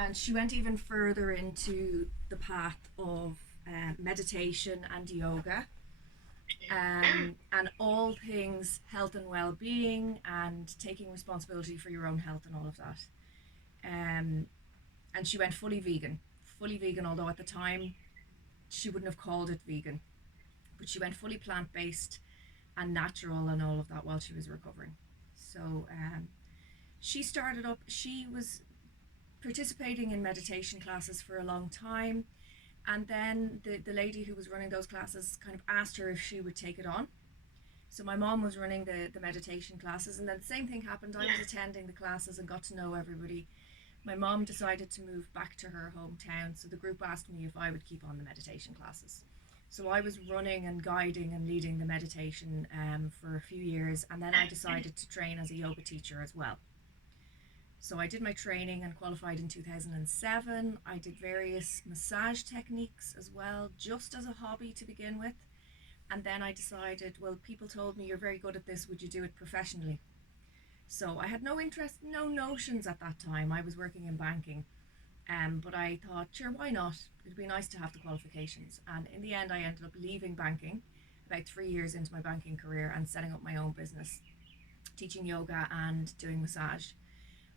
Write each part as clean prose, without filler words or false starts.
And she went even further into the path of meditation and yoga, and all things health and well-being and taking responsibility for your own health and all of that. Um, and she went fully vegan, although at the time she wouldn't have called it vegan, but she went fully plant-based and natural and all of that while she was recovering. So she started up, she was participating in meditation classes for a long time. And then the lady who was running those classes kind of asked her if she would take it on. So my mom was running the meditation classes, and then the same thing happened. I was attending the classes and got to know everybody. My mom decided to move back to her hometown, so the group asked me if I would keep on the meditation classes. So I was running and guiding and leading the meditation for a few years, and then I decided to train as a yoga teacher as well. So I did my training and qualified in 2007. I did various massage techniques as well, just as a hobby to begin with. And then I decided, well, people told me you're very good at this, would you do it professionally? So I had no interest, no notions at that time. I was working in banking, but I thought, sure, why not? It'd be nice to have the qualifications. And in the end, I ended up leaving banking about 3 years into my banking career and setting up my own business, teaching yoga and doing massage.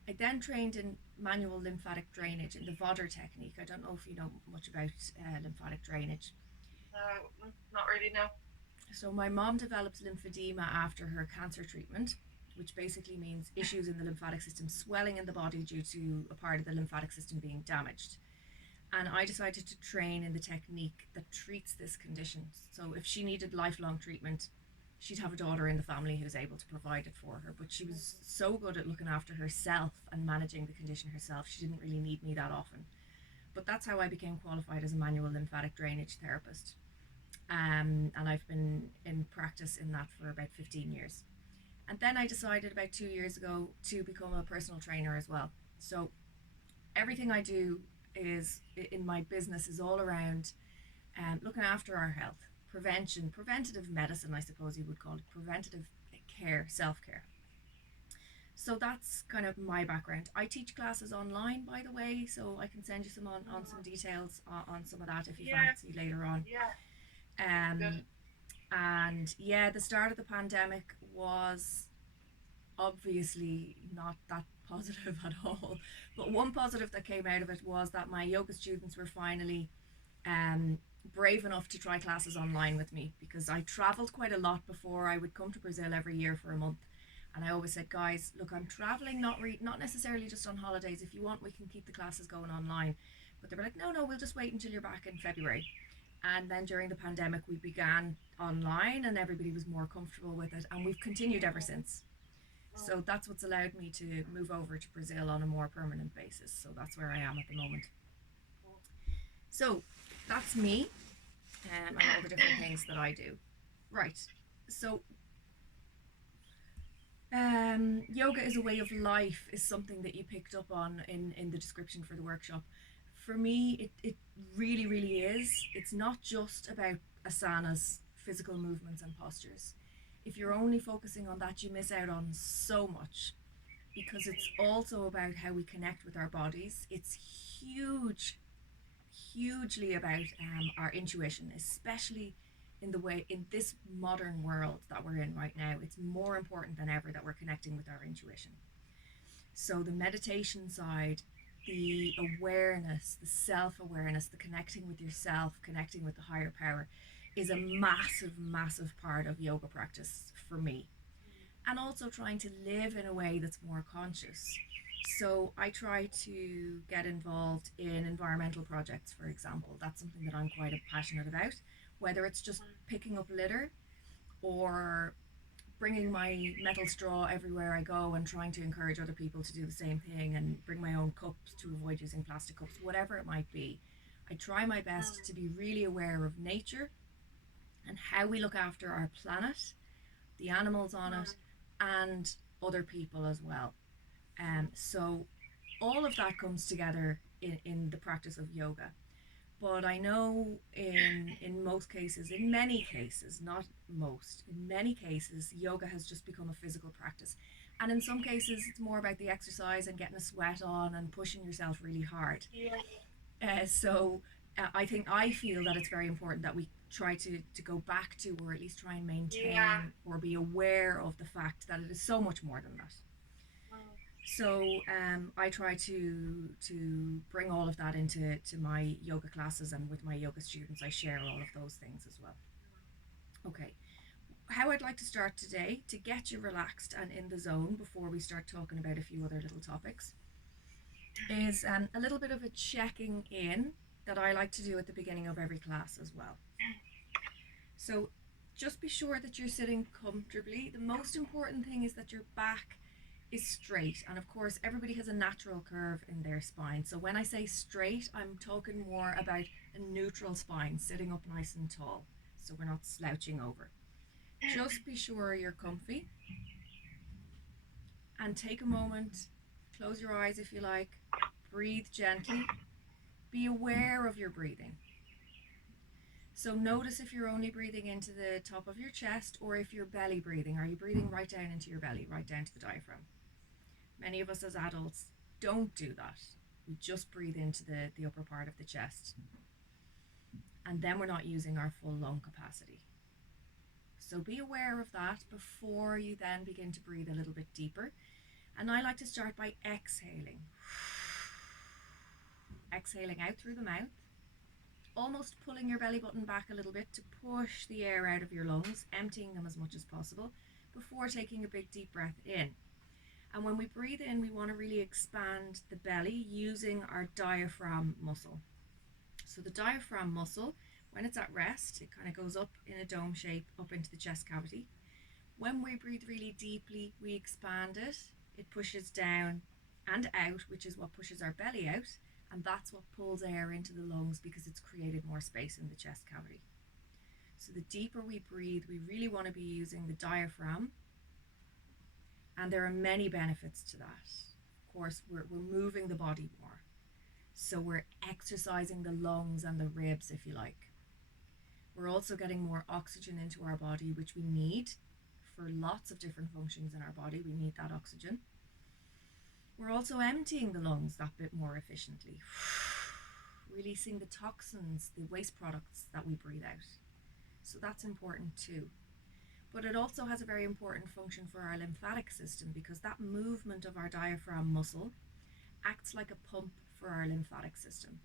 I then trained in manual lymphatic drainage in the Vodder technique. I don't know if you know much about lymphatic drainage. Not really, no. So my mom developed lymphedema after her cancer treatment, which basically means issues in the lymphatic system, swelling in the body due to a part of the lymphatic system being damaged. And I decided to train in the technique that treats this condition. So if she needed lifelong treatment, she'd have a daughter in the family who's able to provide it for her. But she was so good at looking after herself and managing the condition herself, she didn't really need me that often. But that's how I became qualified as a manual lymphatic drainage therapist. And I've been in practice in that for about 15 years. And then I decided about 2 years ago to become a personal trainer as well. So everything I do is in my business is all around looking after our health, prevention, preventative medicine, I suppose you would call it, preventative care, self care. So that's kind of my background. I teach classes online, by the way, so I can send you on some details on some of that if you Yeah, fancy later on. yeah, that'd be good. Um, and yeah, the start of the pandemic was obviously not that positive at all. But one positive that came out of it was that my yoga students were finally um, brave enough to try classes online with me, because I traveled quite a lot before. I would come to Brazil every year for a month. And I always said, guys, look, I'm traveling, not necessarily just on holidays. If you want, we can keep the classes going online. But they were like, no, no, we'll just wait until you're back in February. And then during the pandemic, we began online and everybody was more comfortable with it. And we've continued ever since. Mm. So that's what's allowed me to move over to Brazil on a more permanent basis. So that's where I am at the moment. So that's me, and all the different things that I do. Right. So yoga is a way of life is something that you picked up on in the description for the workshop. For me, it really, really is. It's not just about asanas, physical movements, and postures. If you're only focusing on that, you miss out on so much, because it's also about how we connect with our bodies. It's huge, hugely about our intuition, especially in this modern world that we're in right now. It's more important than ever that we're connecting with our intuition. So the meditation side, the awareness, the self-awareness, the connecting with yourself, connecting with the higher power, is a massive, massive part of yoga practice for me. And also trying to live in a way that's more conscious. So I try to get involved in environmental projects, for example. That's something that I'm quite passionate about, whether it's just picking up litter or bringing my metal straw everywhere I go and trying to encourage other people to do the same thing and bring my own cups to avoid using plastic cups, whatever it might be. I try my best to be really aware of nature and how we look after our planet, the animals on it, and other people as well. So all of that comes together in the practice of yoga. But I know in most cases, in many cases, not most, in many cases, yoga has just become a physical practice. And in some cases, it's more about the exercise and getting a sweat on and pushing yourself really hard. Yeah. I feel that it's very important that we try to go back to, or at least try and Yeah. maintain or be aware of the fact that it is so much more than that. Mm. So I try to bring all of that into my yoga classes, and with my yoga students, I share all of those things as well. Okay, how I'd like to start today to get you relaxed and in the zone before we start talking about a few other little topics is a little bit of a checking in that I like to do at the beginning of every class as well. So just be sure that you're sitting comfortably. The most important thing is that your back is straight, and of course everybody has a natural curve in their spine. So when I say straight, I'm talking more about a neutral spine, sitting up nice and tall, so we're not slouching over. Just be sure you're comfy, and take a moment, close your eyes if you like, breathe gently, be aware of your breathing. So notice if you're only breathing into the top of your chest, or if you're belly breathing. Are you breathing right down into your belly, right down to the diaphragm? Many of us as adults don't do that. We just breathe into the upper part of the chest. And then we're not using our full lung capacity. So be aware of that before you then begin to breathe a little bit deeper. And I like to start by exhaling. Exhaling out through the mouth, almost pulling your belly button back a little bit to push the air out of your lungs, emptying them as much as possible before taking a big deep breath in. And when we breathe in, we want to really expand the belly using our diaphragm muscle. So the diaphragm muscle, when it's at rest, it kind of goes up in a dome shape up into the chest cavity. When we breathe really deeply, we expand it. It pushes down and out, which is what pushes our belly out. And that's what pulls air into the lungs because it's created more space in the chest cavity. So the deeper we breathe, we really want to be using the diaphragm. And there are many benefits to that. Of course, we're moving the body more. So we're exercising the lungs and the ribs, if you like. We're also getting more oxygen into our body, which we need for lots of different functions in our body. We need that oxygen. We're also emptying the lungs that bit more efficiently, releasing the toxins, the waste products that we breathe out. So that's important too. But it also has a very important function for our lymphatic system, because that movement of our diaphragm muscle acts like a pump for our lymphatic system.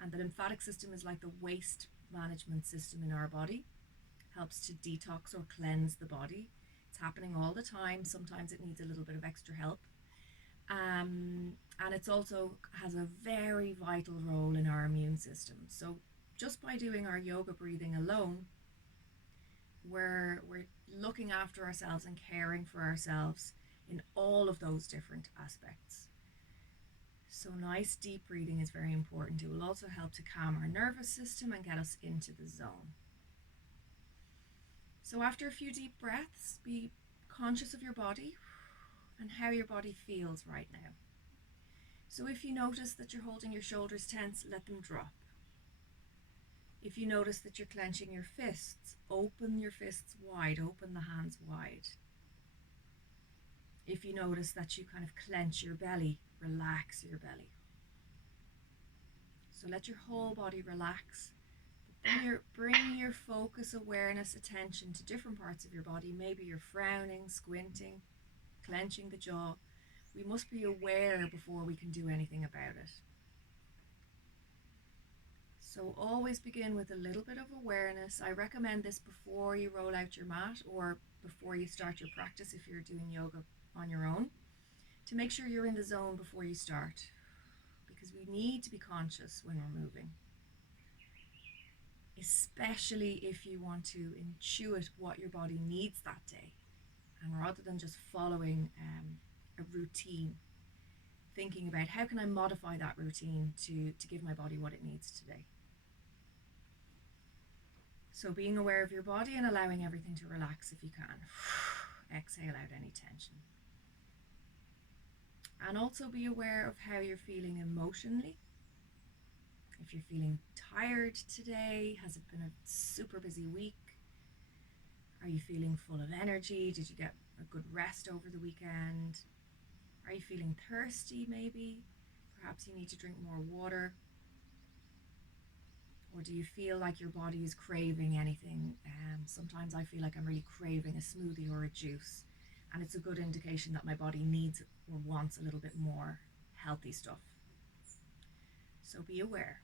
And the lymphatic system is like the waste management system in our body, helps to detox or cleanse the body. It's happening all the time. Sometimes it needs a little bit of extra help. And it also has a very vital role in our immune system. So just by doing our yoga breathing alone, we're looking after ourselves and caring for ourselves in all of those different aspects. So nice deep breathing is very important. It will also help to calm our nervous system and get us into the zone. So after a few deep breaths, be conscious of your body and how your body feels right now. So if you notice that you're holding your shoulders tense, let them drop. If you notice that you're clenching your fists, open your fists wide, open the hands wide. If you notice that you kind of clench your belly, relax your belly. So let your whole body relax. Bring your focus, awareness, attention to different parts of your body. Maybe you're frowning, squinting, clenching the jaw. We must be aware before we can do anything about it. So always begin with a little bit of awareness. I recommend this before you roll out your mat or before you start your practice if you're doing yoga on your own, to make sure you're in the zone before you start, because we need to be conscious when we're moving, especially if you want to intuit what your body needs that day, and rather than just following a routine, thinking about how can I modify that routine to give my body what it needs today. So being aware of your body and allowing everything to relax if you can. Exhale out any tension. And also be aware of how you're feeling emotionally. If you're feeling tired today, has it been a super busy week? Are you feeling full of energy? Did you get a good rest over the weekend? Are you feeling thirsty maybe? Perhaps you need to drink more water. Or do you feel like your body is craving anything? Sometimes I feel like I'm really craving a smoothie or a juice, and it's a good indication that my body needs or wants a little bit more healthy stuff. So be aware.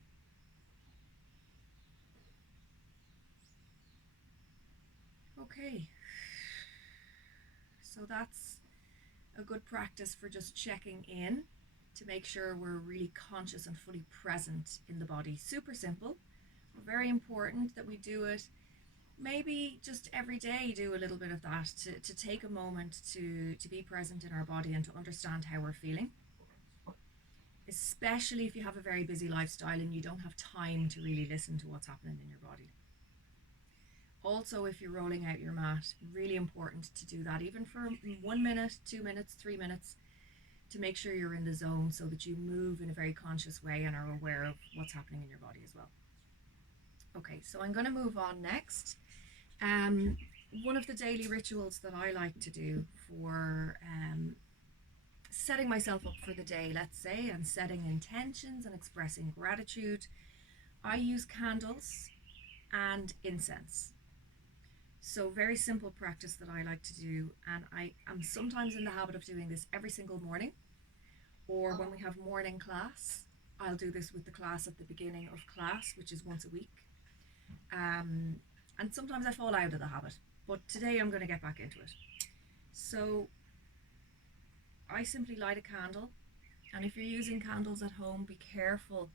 Okay, so that's a good practice for just checking in to make sure we're really conscious and fully present in the body. Super simple, but very important that we do it. Maybe just every day do a little bit of that to take a moment to be present in our body and to understand how we're feeling, especially if you have a very busy lifestyle and you don't have time to really listen to what's happening in your body. Also, if you're rolling out your mat, really important to do that, even for 1 minute, 2 minutes, 3 minutes, to make sure you're in the zone so that you move in a very conscious way and are aware of what's happening in your body as well. Okay, so I'm going to move on next. One of the daily rituals that I like to do for setting myself up for the day, let's say, and setting intentions and expressing gratitude, I use candles and incense. So very simple practice that I like to do, and I am sometimes in the habit of doing this every single morning, or when we have morning class, I'll do this with the class at the beginning of class, which is once a week. And sometimes I fall out of the habit, but today I'm going to get back into it. So I simply light a candle, and if you're using candles at home, be careful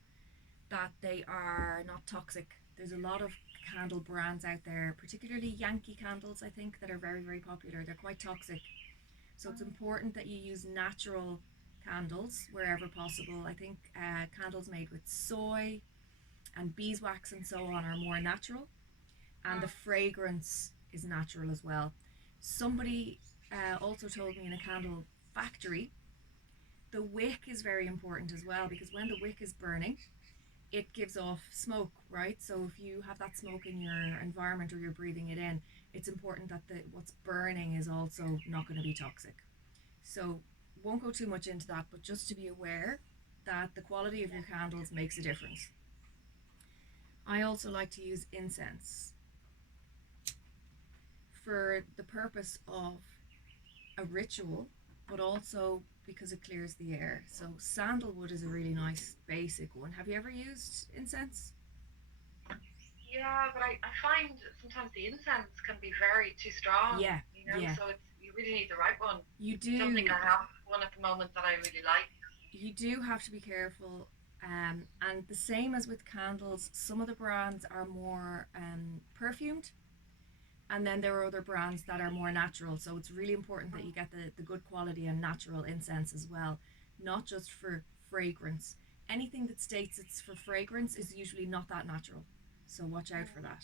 that they are not toxic. There's a lot of candle brands out there, particularly Yankee candles, I think, that are very, very popular. They're quite toxic. So it's important that you use natural candles wherever possible. I think candles made with soy and beeswax and so on are more natural, and the fragrance is natural as well. Somebody also told me in a candle factory, the wick is very important as well, because when the wick is burning, it gives off smoke, right? So if you have that smoke in your environment or you're breathing it in, it's important that what's burning is also not going to be toxic. So won't go too much into that, but just to be aware that the quality of your candles makes a difference. I also like to use incense for the purpose of a ritual, but also because it clears the air. So sandalwood is a really nice basic one. Have you ever used incense? Yeah, but I find sometimes the incense can be very too strong, Yeah, yeah. so you really need the right one. You I don't think do. I have one at the moment that I really like. You do have to be careful. And the same as with candles, some of the brands are more perfumed, and then there are other brands that are more natural. So it's really important that you get the good quality and natural incense as well, not just for fragrance. Anything that states it's for fragrance is usually not that natural. So watch out for that.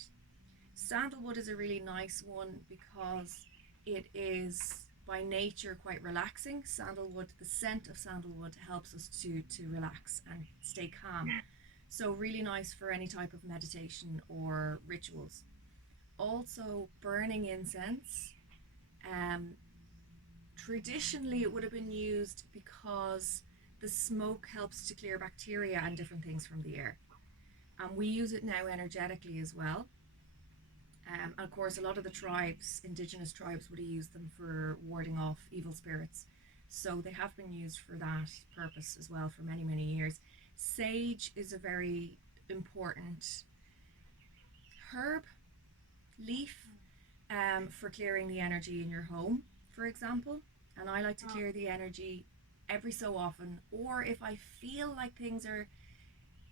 Sandalwood is a really nice one because it is by nature quite relaxing. Sandalwood, the scent of sandalwood helps us to relax and stay calm. So really nice for any type of meditation or rituals. Also, burning incense. Um, Traditionally, it would have been used because the smoke helps to clear bacteria and different things from the air. And we use it now energetically as well. And of course, a lot of the tribes, indigenous tribes, would have used them for warding off evil spirits. So they have been used for that purpose as well for many, many years. Sage is a very important herb, leaf, for clearing the energy in your home, for example. And I like to clear the energy every so often, or if I feel like things are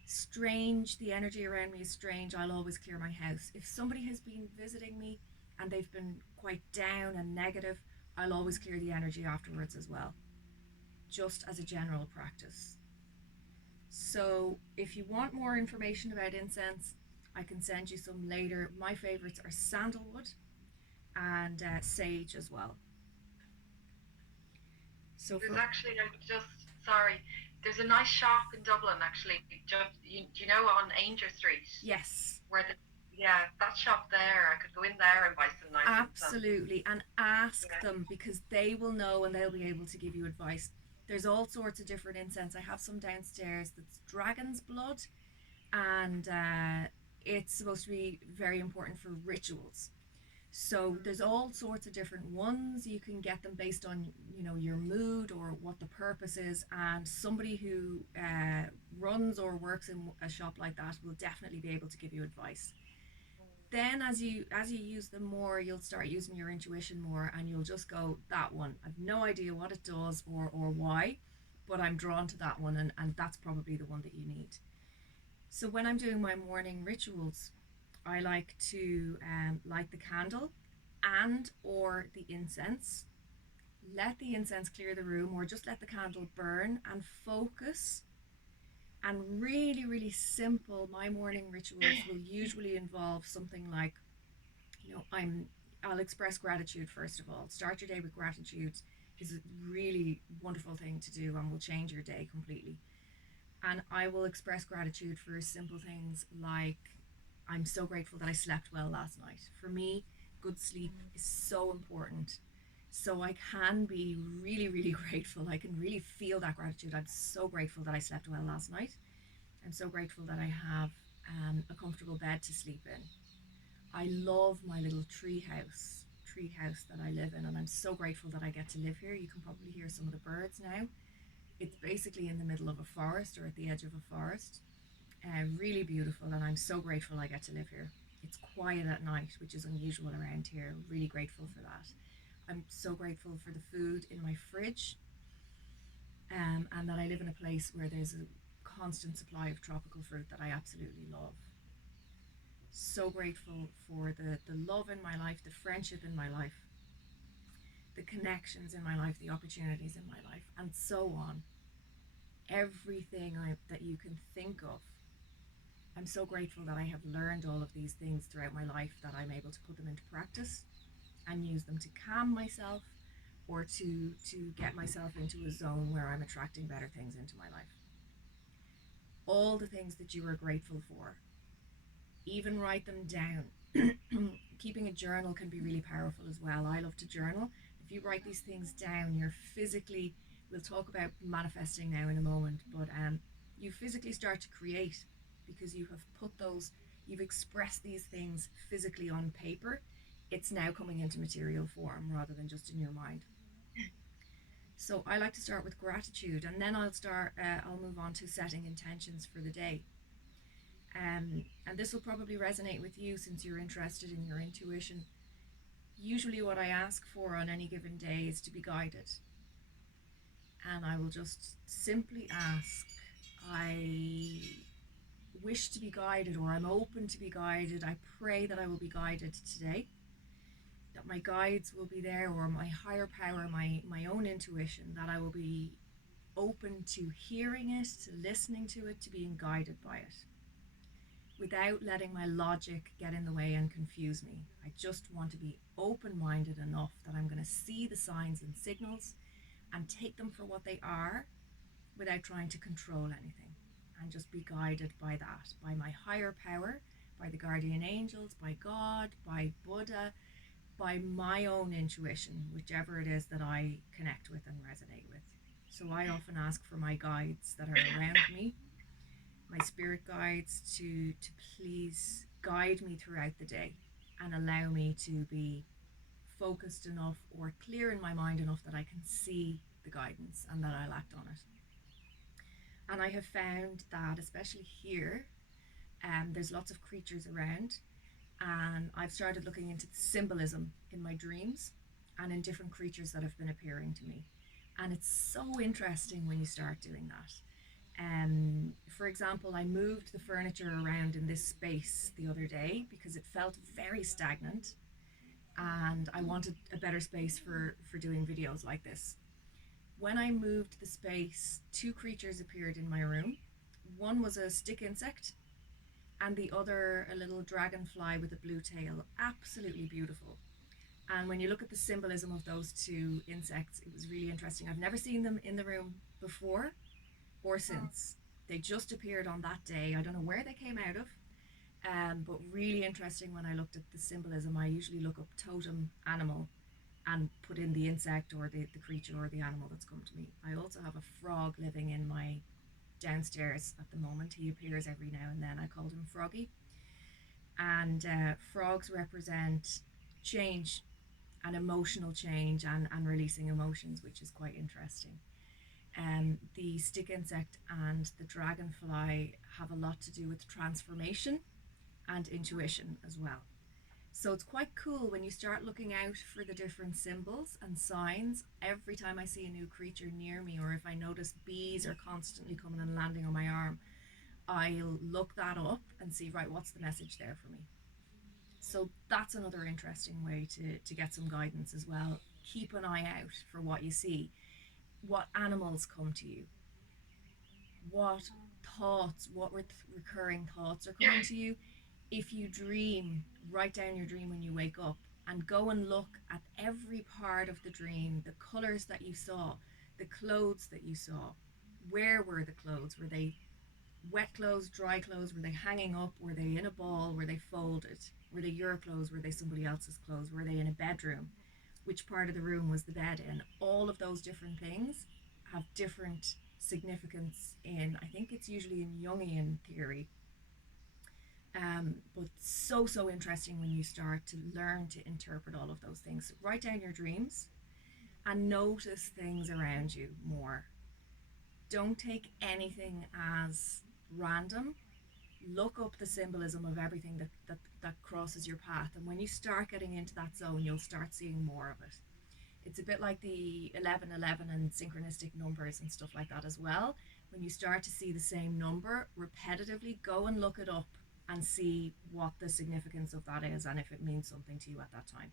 strange, the energy around me is strange, I'll always clear my house. If somebody has been visiting me and they've been quite down and negative, I'll always clear the energy afterwards as well, just as a general practice. So if you want more information about incense, I can send you some later. My favorites are sandalwood and sage as well. So There's for actually, sorry, there's a nice shop in Dublin actually, just, on Ainger Street, yes, where Yeah, that shop there, I could go in there and buy some nice incense. Absolutely. And ask Yeah. them, because they will know and they'll be able to give you advice. There's all sorts of different incense. I have some downstairs that's dragon's blood, and it's supposed to be very important for rituals. So there's all sorts of different ones. You can get them based on, your mood or what the purpose is, and somebody who runs or works in a shop like that will definitely be able to give you advice. Then as you use them more, you'll start using your intuition more, and you'll just go, that one, I've no idea what it does or why, but I'm drawn to that one, and that's probably the one that you need. So when I'm doing my morning rituals, I like to light the candle and or the incense. Let the incense clear the room, or just let the candle burn and focus. And really, really simple, my morning rituals will usually involve something like, I'll express gratitude first of all. Start your day with gratitude is a really wonderful thing to do and will change your day completely. And I will express gratitude for simple things like, I'm so grateful that I slept well last night. For me, good sleep is so important. So I can be really, really grateful. I can really feel that gratitude. I'm so grateful that I slept well last night. I'm so grateful that I have a comfortable bed to sleep in. I love my little tree house that I live in, and I'm so grateful that I get to live here. You can probably hear some of the birds now. It's basically in the middle of a forest, or at the edge of a forest. Really beautiful, and I'm so grateful I get to live here. It's quiet at night, which is unusual around here. Really grateful for that. I'm so grateful for the food in my fridge, and that I live in a place where there's a constant supply of tropical fruit that I absolutely love. So grateful for the love in my life, the friendship in my life, the connections in my life, the opportunities in my life, and so on. Everything that you can think of. I'm so grateful that I have learned all of these things throughout my life, that I'm able to put them into practice and use them to calm myself, or to get myself into a zone where I'm attracting better things into my life. All the things that you are grateful for, even write them down. Keeping a journal can be really powerful as well. I love to journal. If you write these things down, you're physically, we'll talk about manifesting now in a moment, but you physically start to create, because you have put those, you've expressed these things physically on paper. It's now coming into material form rather than just in your mind. So I like to start with gratitude, and then I'll move on to setting intentions for the day. And this will probably resonate with you since you're interested in your intuition. Usually, what I ask for on any given day is to be guided. And I will just simply ask, I wish to be guided, or I'm open to be guided. I pray that I will be guided today, that my guides will be there, or my higher power, my own intuition, that I will be open to hearing it, to listening to it, to being guided by it, without letting my logic get in the way and confuse me. I just want to be open minded enough that I'm going to see the signs and signals and take them for what they are, without trying to control anything, and just be guided by that, by my higher power, by the guardian angels, by God, by Buddha, by my own intuition, whichever it is that I connect with and resonate with. So I often ask for my guides that are around me, my spirit guides, to please guide me throughout the day and allow me to be focused enough or clear in my mind enough that I can see the guidance and that I'll act on it. And I have found that, especially here, there's lots of creatures around, and I've started looking into the symbolism in my dreams and in different creatures that have been appearing to me. And it's so interesting when you start doing that. For example, I moved the furniture around in this space the other day because it felt very stagnant, and I wanted a better space for doing videos like this. When I moved the space, two creatures appeared in my room. One was a stick insect, and the other a little dragonfly with a blue tail. Absolutely beautiful. And when you look at the symbolism of those two insects, it was really interesting. I've never seen them in the room before or since. They just appeared on that day. I don't know where they came out of. But really interesting when I looked at the symbolism. I usually look up totem animal and put in the insect or the creature or the animal that's come to me. I also have a frog living in my downstairs at the moment. He appears every now and then. I called him Froggy. And frogs represent change and emotional change and releasing emotions, which is quite interesting. The stick insect and the dragonfly have a lot to do with transformation and intuition as well. So it's quite cool when you start looking out for the different symbols and signs. Every time I see a new creature near me, or if I notice bees are constantly coming and landing on my arm, I'll look that up and see, right, what's the message there for me? So that's another interesting way to get some guidance as well. Keep an eye out for what you see. What animals come to you? What thoughts, what recurring thoughts are coming to you? If you dream, write down your dream when you wake up and go and look at every part of the dream, the colors that you saw, the clothes that you saw. Where were the clothes? Were they wet clothes, dry clothes? Were they hanging up? Were they in a ball? Were they folded? Were they your clothes? Were they somebody else's clothes? Were they in a bedroom? Which part of the room was the bed in? All of those different things have different significance in, I think it's usually in Jungian theory. But so interesting when you start to learn to interpret all of those things. So write down your dreams and notice things around you more. Don't take anything as random. Look up the symbolism of everything that crosses your path. And when you start getting into that zone, you'll start seeing more of it. It's a bit like the 1111 and synchronistic numbers and stuff like that as well. When you start to see the same number repetitively, go and look it up and see what the significance of that is and if it means something to you at that time.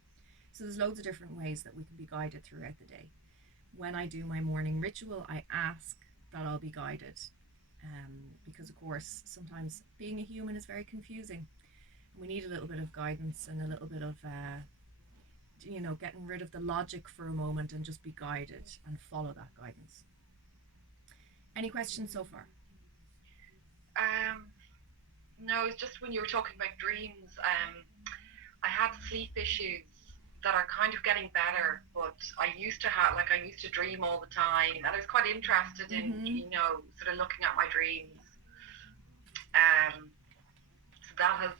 So there's loads of different ways that we can be guided throughout the day. When I do my morning ritual, I ask that I'll be guided. Because, of course, sometimes being a human is very confusing. We need a little bit of guidance and a little bit of, getting rid of the logic for a moment and just be guided and follow that guidance. Any questions so far? Um, no, it's just when you were talking about dreams, I have sleep issues that are kind of getting better, but I used to dream all the time, and I was quite interested in, Mm-hmm. sort of looking at my dreams. Um, so that has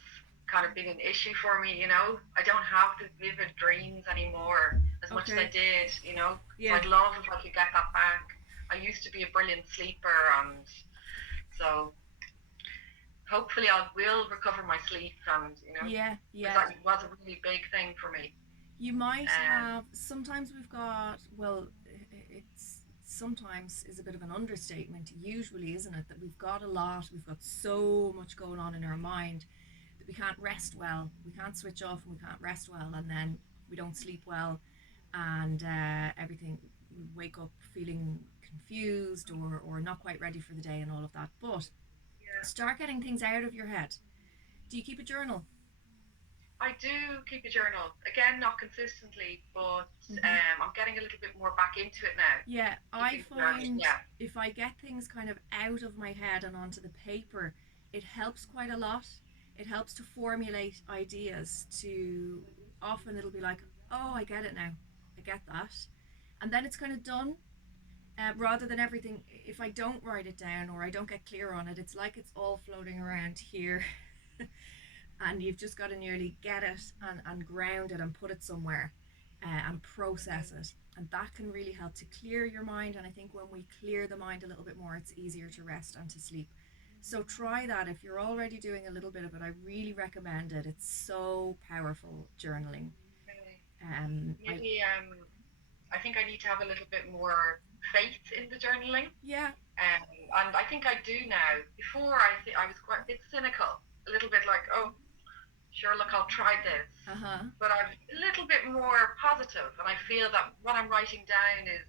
kind of been an issue for me, I don't have the vivid dreams anymore as much as I Okay. did, so Yeah. I'd love if I could get that back. I used to be a brilliant sleeper, and so hopefully I will recover my sleep, and Yeah. because Yeah. that was a really big thing for me. You might Um, have. Sometimes we've got. Well, it's sometimes is a bit of an understatement. Usually, isn't it, that we've got a lot. We've got so much going on in our mind that we can't rest well. We can't switch off and we can't rest well, and then we don't sleep well, and everything. We wake up feeling confused or not quite ready for the day and all of that. But yeah, start getting things out of your head. Do you keep a journal? I do keep a journal. Again, not consistently, but Mm-hmm. I'm getting a little bit more back into it now. Yeah, I Keeping a journal, find yeah. if I get things kind of out of my head and onto the paper, it helps quite a lot. It helps to formulate ideas to often it'll be like, oh, I get it now. I get that. And then it's kind of done. Rather than everything, if I don't write it down or I don't get clear on it, it's like it's all floating around here. And you've just got to nearly get it and ground it and put it somewhere and process it. And that can really help to clear your mind. And I think when we clear the mind a little bit more, it's easier to rest and to sleep. So try that. If you're already doing a little bit of it, I really recommend it. It's so powerful, journaling. Okay. I Maybe I think I need to have a little bit more faith in the journaling. Yeah. And I think I do now. Before, I think I was quite a bit cynical, a little bit like, oh, sure, look, I'll try this. Uh-huh. But I'm a little bit more positive, and I feel that what I'm writing down is,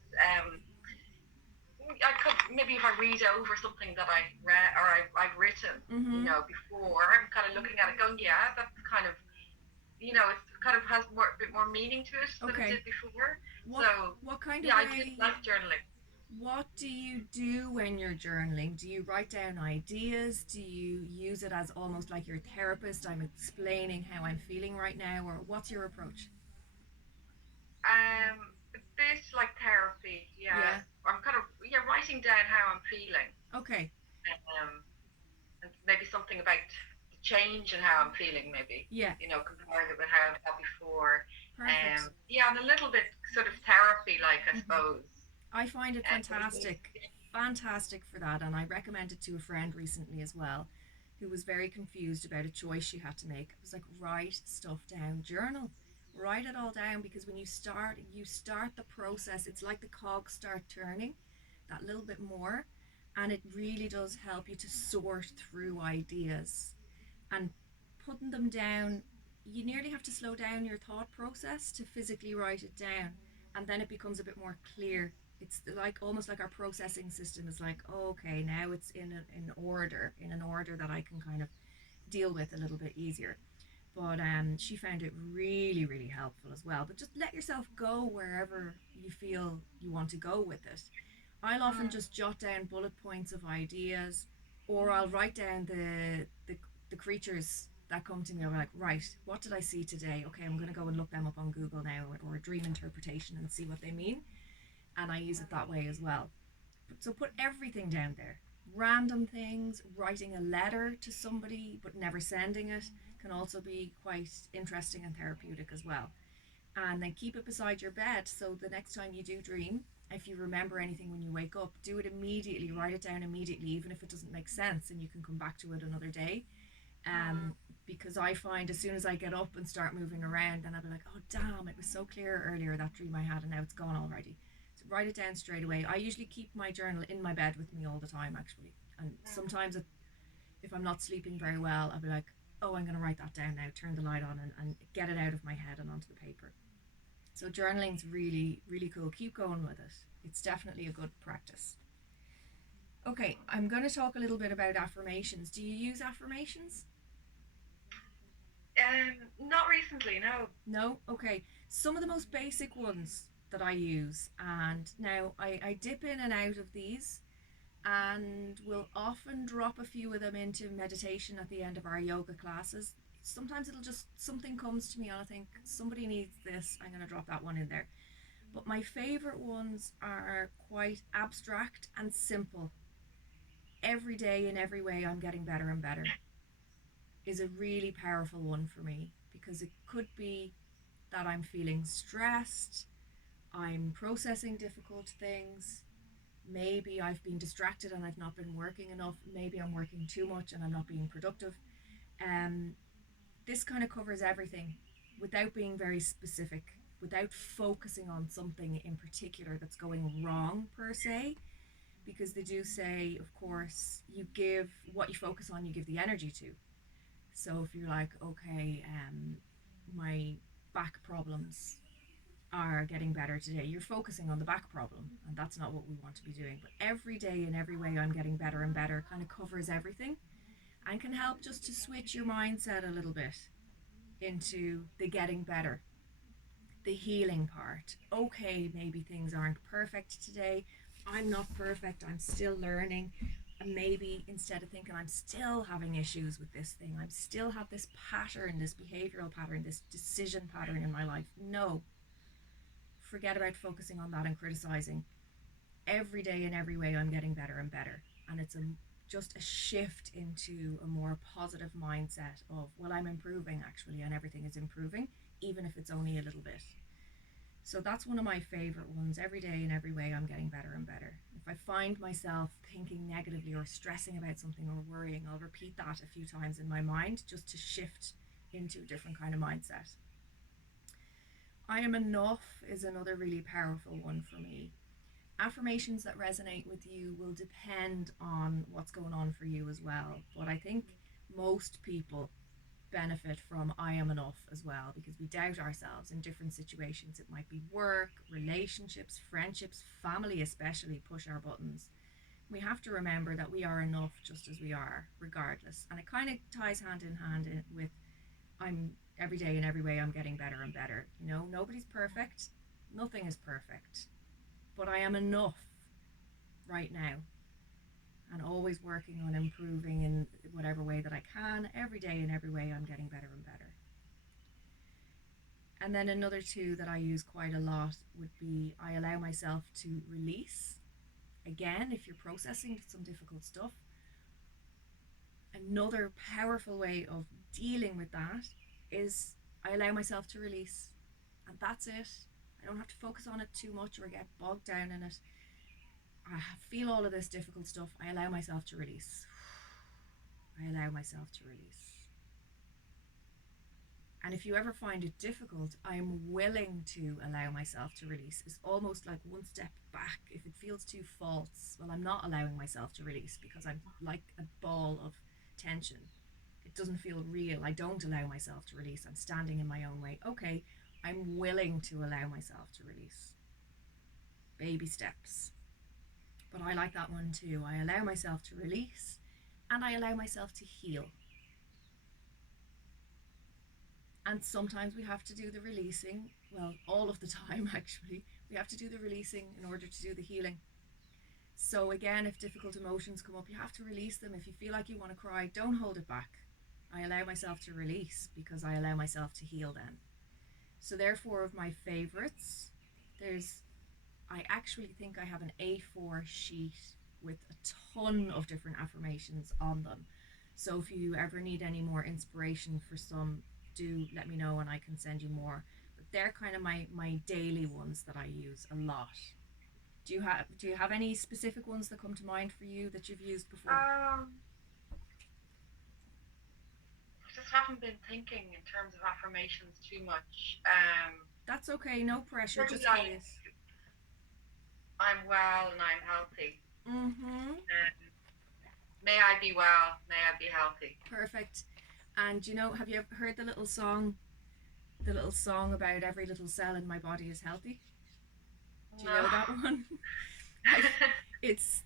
I could maybe if I read over something that I read or I've written, Mm-hmm. before, I'm kind of looking at it, going, yeah, that's kind of, it kind of has a bit more meaning to it than it Okay. did before. What So what kind of yeah, I did way like journaling. What do you do when you're journaling? Do you write down ideas? Do you use it as almost like your therapist? I'm explaining how I'm feeling right now, or what's your approach? A bit like therapy, yeah. Yeah. I'm kind of writing down how I'm feeling, Okay. um, and maybe something about the change in how I'm feeling, maybe Yeah. comparing it with how I felt before. Perfect. Yeah, and a little bit sort of therapy, like I Hmm. suppose. I find it But it is, fantastic. Fantastic for that. And I recommend it to a friend recently as well who was very confused about a choice she had to make. It was like, write stuff down, journal, write it all down, because when you start the process. It's like the cogs start turning that little bit more, and it really does help you to sort through ideas and putting them down. You nearly have to slow down your thought process to physically write it down, and then it becomes a bit more clear. It's like almost like our processing system is like, oh, okay, now it's in an order that I can kind of deal with a little bit easier. But she found it really, really helpful as well. But just let yourself go wherever you feel you want to go with it. I'll often mm, just jot down bullet points of ideas, or I'll write down the creatures that come to me. I'm like, right, what did I see today? Okay, I'm going to go and look them up on Google now, or a dream interpretation, and see what they mean. And I use it that way as well. So put everything down there. Random things, writing a letter to somebody but never sending it can also be quite interesting and therapeutic as well. And then keep it beside your bed, so the next time you do dream, if you remember anything when you wake up, do it immediately, write it down immediately, even if it doesn't make sense, and you can come back to it another day. mm, um, because I find as soon as I get up and start moving around, then I'll be like, oh damn, it was so clear earlier, that dream I had, and now it's gone already. So write it down straight away. I usually keep my journal in my bed with me all the time, actually. And mm. sometimes if I'm not sleeping very well, I'll be like, oh, I'm going to write that down now, turn the light on, and get it out of my head and onto the paper. So journaling's really, really cool. Keep going with it. It's definitely a good practice. Okay, I'm going to talk a little bit about affirmations. Do you use affirmations? Not recently, no. No? Okay. Some of the most basic ones that I use, and now I dip in and out of these, and will often drop a few of them into meditation at the end of our yoga classes. Sometimes it'll just, something comes to me and I think somebody needs this, I'm going to drop that one in there. But my favorite ones are quite abstract and simple. Every day, in every way, I'm getting better and better, is a really powerful one for me, because it could be that I'm feeling stressed, I'm processing difficult things, maybe I've been distracted and I've not been working enough, maybe I'm working too much and I'm not being productive. Um, this kind of covers everything without being very specific, without focusing on something in particular that's going wrong per se, because they do say, of course, you give what you focus on, you give the energy to. So if you're like, okay, my back problems are getting better today, you're focusing on the back problem, and that's not what we want to be doing. But every day, in every way, I'm getting better and better kind of covers everything, and can help just to switch your mindset a little bit into the getting better, the healing part. Okay, maybe things aren't perfect today. I'm not perfect. I'm still learning. And maybe instead of thinking I'm still having issues with this thing, I'm still have this pattern, this behavioral pattern, this decision pattern in my life. No, forget about focusing on that and criticizing. Every day in every way, I'm getting better and better. And it's just a shift into a more positive mindset of, well, I'm improving actually, and everything is improving, even if it's only a little bit. So that's one of my favorite ones. Every day in every way, I'm getting better and better. If I find myself thinking negatively or stressing about something or worrying, I'll repeat that a few times in my mind just to shift into a different kind of mindset. I am enough is another really powerful one for me. Affirmations that resonate with you will depend on what's going on for you as well. But I think most people benefit from I am enough as well, because we doubt ourselves in different situations. It might be work, relationships, friendships, family, especially push our buttons. We have to remember that we are enough just as we are, regardless. And it kind of ties hand in hand with I'm every day in every way, I'm getting better and better. Nobody's perfect, nothing is perfect, but I am enough right now, and always working on improving in whatever way that I can. Every day, in every way, I'm getting better and better. And then another two that I use quite a lot would be I allow myself to release. Again, if you're processing some difficult stuff, another powerful way of dealing with that is I allow myself to release. And that's it. I don't have to focus on it too much or get bogged down in it. I feel all of this difficult stuff. I allow myself to release. I allow myself to release. And if you ever find it difficult, I'm willing to allow myself to release. It's almost like one step back. If it feels too false, well, I'm not allowing myself to release because I'm like a ball of tension. It doesn't feel real. I don't allow myself to release. I'm standing in my own way. Okay, I'm willing to allow myself to release. Baby steps. But I like that one too. I allow myself to release and I allow myself to heal. And sometimes we have to do the releasing, well, all of the time actually. We have to do the releasing in order to do the healing. So again, if difficult emotions come up, you have to release them. If you feel like you want to cry, don't hold it back. I allow myself to release because I allow myself to heal then. So they're four of my favorites. I actually think I have an A4 sheet with a ton of different affirmations on them. So if you ever need any more inspiration for some, do let me know and I can send you more. But they're kind of my daily ones that I use a lot. Do you have any specific ones that come to mind for you that you've used before? I just haven't been thinking in terms of affirmations too much. That's okay, no pressure, Maybe just like curious. I'm well and I'm healthy. Mm-hmm. May I be well, may I be healthy. Perfect. And have you ever heard the little song about every little cell in my body is healthy? Do you No. know that one?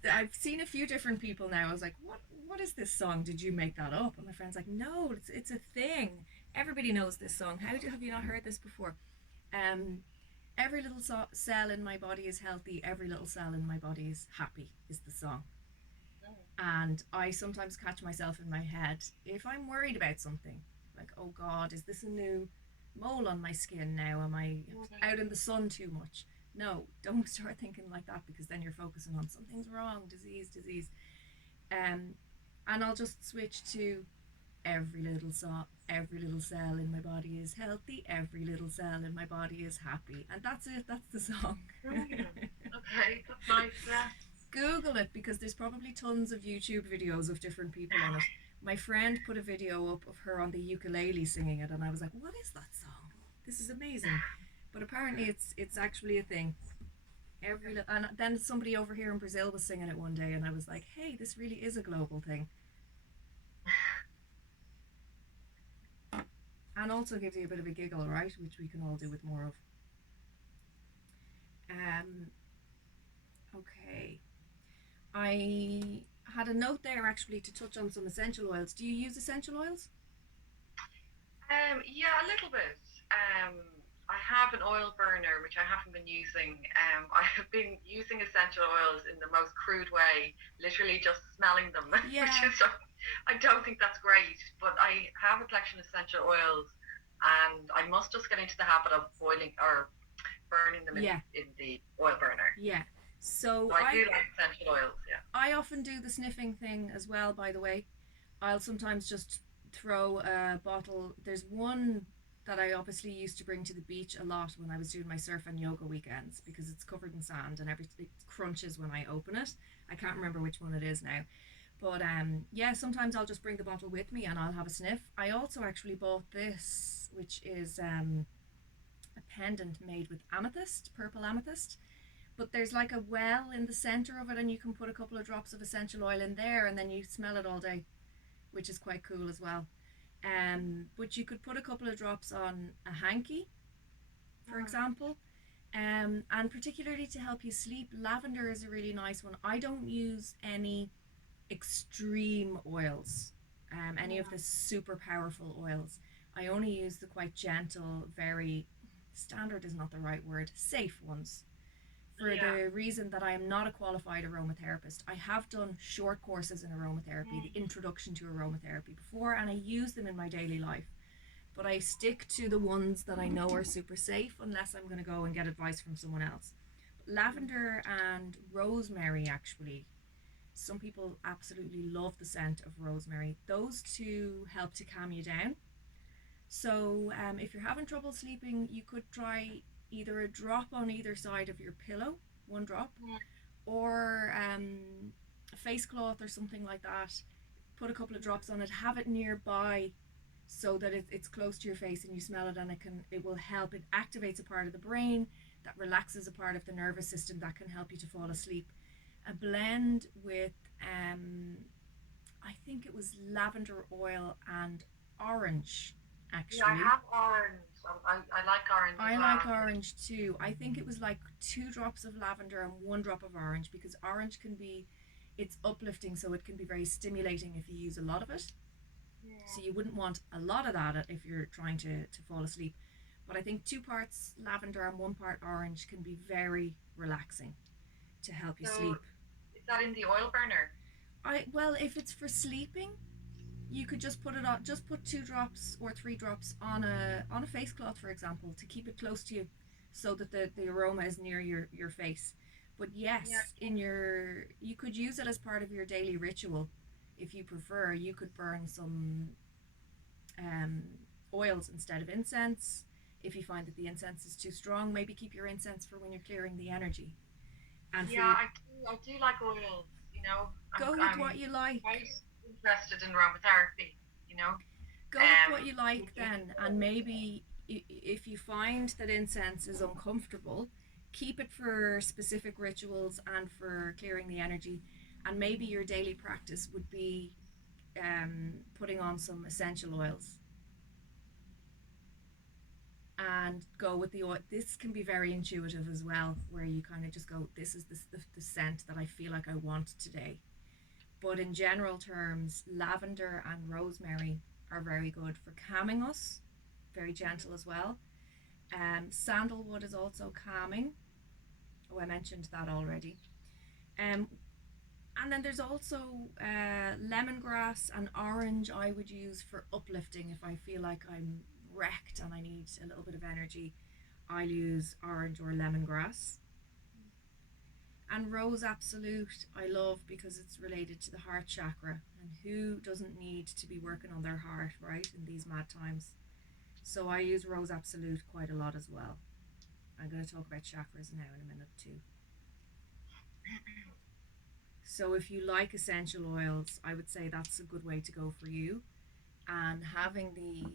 I've seen a few different people now. I was like, what is this song? Did you make that up? And my friend's like, no, it's a thing. Everybody knows this song. Have you not heard this before? Um, every little cell in my body is healthy. Every little cell in my body is happy. Is the song. And I sometimes catch myself in my head if I'm worried about something, like, oh God, is this a new mole on my skin now? Am I out in the sun too much? No, don't start thinking like that because then you're focusing on something's wrong, disease. Um, and I'll just switch to every little cell in my body is healthy, every little cell in my body is happy, and that's it. That's the song. Okay, that's nice. Yeah. Google it because there's probably tons of YouTube videos of different people on it. My friend put a video up of her on the ukulele singing it, and I was like, "What is that song? This is amazing!" But apparently, it's actually a thing. And then somebody over here in Brazil was singing it one day, and I was like, "Hey, this really is a global thing." And also gives you a bit of a giggle, right? Which we can all do with more of. Okay. I had a note there actually to touch on some essential oils. Do you use essential oils? Yeah, a little bit. Um, I have an oil burner which I haven't been using. I have been using essential oils in the most crude way, literally just smelling them, Yeah. which is I don't think that's great. But I have a collection of essential oils, and I must just get into the habit of boiling or burning them Yeah. in the oil burner. Yeah. So So I do like essential oils. Yeah. I often do the sniffing thing as well, by the way. I'll sometimes just throw a bottle. There's one that I obviously used to bring to the beach a lot when I was doing my surf and yoga weekends because it's covered in sand and everything crunches when I open it. I can't remember which one it is now. But yeah, sometimes I'll just bring the bottle with me and I'll have a sniff. I also actually bought this, which is a pendant made with amethyst, purple amethyst. But there's like a well in the center of it, and you can put a couple of drops of essential oil in there, and then you smell it all day, which is quite cool as well. But you could put a couple of drops on a hanky, for example, and particularly to help you sleep, lavender is a really nice one. I don't use any extreme oils, any of the super powerful oils. I only use the quite gentle, very standard is not the right word, safe ones for Yeah. the reason that I am not a qualified aromatherapist. I have done short courses in aromatherapy, the introduction to aromatherapy before, and I use them in my daily life. But I stick to the ones that I know are super safe unless I'm going to go and get advice from someone else. But lavender and rosemary, actually, some people absolutely love the scent of rosemary. Those two help to calm you down. So if you're having trouble sleeping, you could try either a drop on either side of your pillow, one drop, Mm. or a face cloth or something like that. Put a couple of drops on it, have it nearby so that it's close to your face and you smell it, and it will help. It activates a part of the brain that relaxes a part of the nervous system that can help you to fall asleep. A blend with I think it was lavender oil and orange, Yeah, I actually. have orange. I like orange as I like well. orange too. I think it was like 2 drops of lavender and 1 drop of orange, because orange can be, it's uplifting, so it can be very stimulating if you use a lot of it. So Yeah. you wouldn't want a lot of that if you're trying to fall asleep. But I think 2 parts lavender and 1 part orange can be very relaxing to help you So sleep. is that in the oil burner? Well, if it's for sleeping, you could just put it on, just put 2 drops or 3 drops on a face cloth, for example, to keep it close to you, so that the aroma is near your face. But Yeah. yes, in your, you could use it as part of your daily ritual. If you prefer, you could burn some um, oils instead of incense. If you find that the incense is too strong, maybe keep your incense for when you're clearing the energy. And for Yeah, your, I do like oils, you know. go with I'm what you like. quite interested in aromatherapy, you know. Go with what you like Looking then, and maybe if you find that incense is uncomfortable, keep it for specific rituals and for clearing the energy. And maybe your daily practice would be putting on some essential oils and go with the oil. This can be very intuitive as well, where you kind of just go, this is the scent that I feel like I want today. But in general terms, lavender and rosemary are very good for calming us, very gentle as well. Sandalwood is also calming. Oh, I mentioned that already. Um, and then there's also lemongrass and orange, I would use for uplifting if I feel like I'm wrecked and I need a little bit of energy. I'll use orange or lemongrass. And rose absolute I love because it's related to the heart chakra, and who doesn't need to be working on their heart, right, in these mad times. So I use rose absolute quite a lot as well. I'm going to talk about chakras now in a minute too. So if you like essential oils, I would say that's a good way to go for you. And having the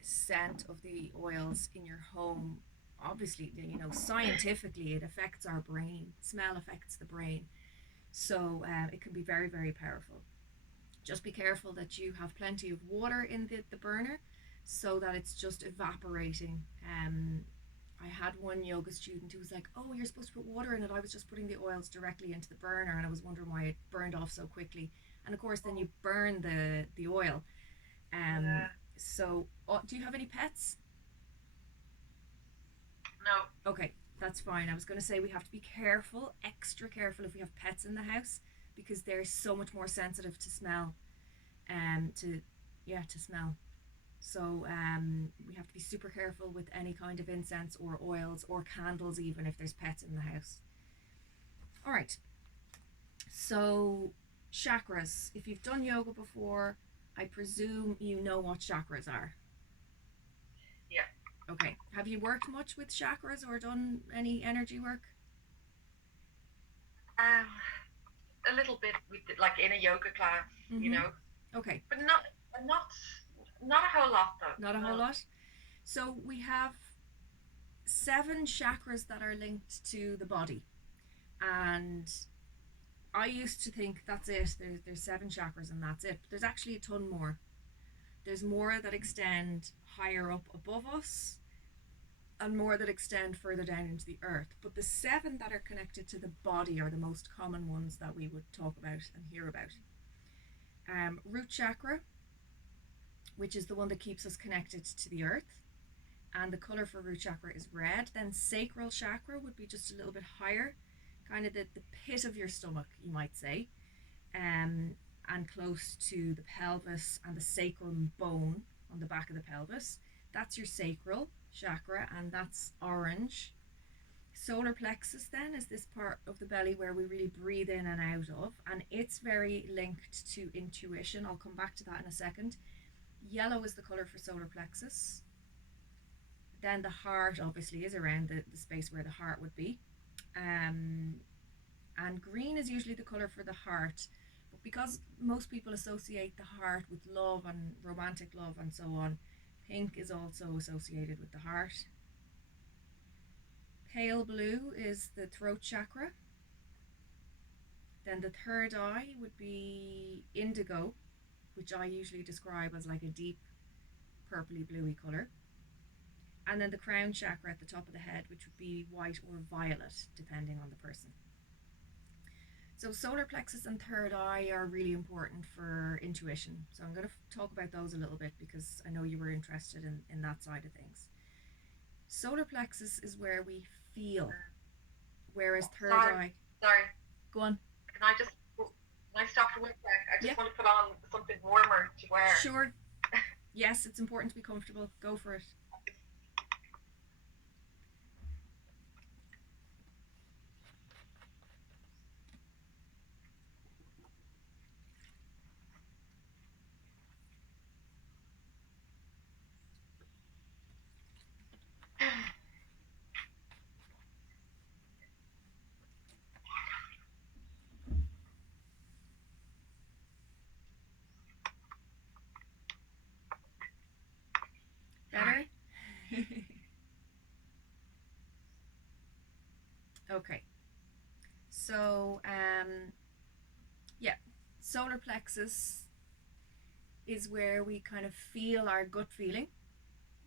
scent of the oils in your home, obviously, scientifically, it affects our brain. Smell affects the brain. So it can be very, very powerful. Just be careful that you have plenty of water in the burner so that it's just evaporating. I had one yoga student who was like, "Oh, you're supposed to put water in it." I was just putting the oils directly into the burner, and I was wondering why it burned off so quickly. And of course, then oh, you burn the oil. Um, yeah. so, do you have any pets? No. Okay, that's fine. I was going to say we have to be careful, extra careful if we have pets in the house, because they're so much more sensitive to smell. To yeah, to smell. So we have to be super careful with any kind of incense or oils or candles, even if there's pets in the house. All right. So chakras. If you've done yoga before, I presume you know what chakras are. Yeah. Okay. Have you worked much with chakras or done any energy work? Um, a little bit with like in a yoga class, you Mm-hmm. know, Okay. but not not a whole lot though. Not a whole No. lot. So we have 7 chakras that are linked to the body, and I used to think that's it. There's 7 chakras and that's it. But there's actually a ton more. There's more that extend higher up above us, and more that extend further down into the earth. But the 7 that are connected to the body are the most common ones that we would talk about and hear about. Root chakra, which is the one that keeps us connected to the earth. and the color for root chakra is red. Then sacral chakra would be just a little bit higher, kind of the pit of your stomach, you might say, um, and close to the pelvis and the sacrum bone on the back of the pelvis. That's your sacral chakra, and that's orange. Solar plexus then is this part of the belly where we really breathe in and out of, and it's very linked to intuition. I'll come back to that in a second. Yellow is the color for solar plexus. Then the heart obviously is around the space where the heart would be. And green is usually the color for the heart. But because most people associate the heart with love and romantic love and so on, pink is also associated with the heart. Pale blue is the throat chakra. Then the third eye would be indigo, which I usually describe as like a deep purpley bluey colour. And then the crown chakra at the top of the head, which would be white or violet, depending on the person. So solar plexus and third eye are really important for intuition. So I'm going to talk about those a little bit because I know you were interested in that side of things. Solar plexus is where we feel, whereas third eye... Sorry. Go on. Can I stop for 1 sec? I just want to put on something warmer to wear. Sure. Yes, it's important to be comfortable. Go for it. Better? Okay. So, solar plexus is where we kind of feel our gut feeling,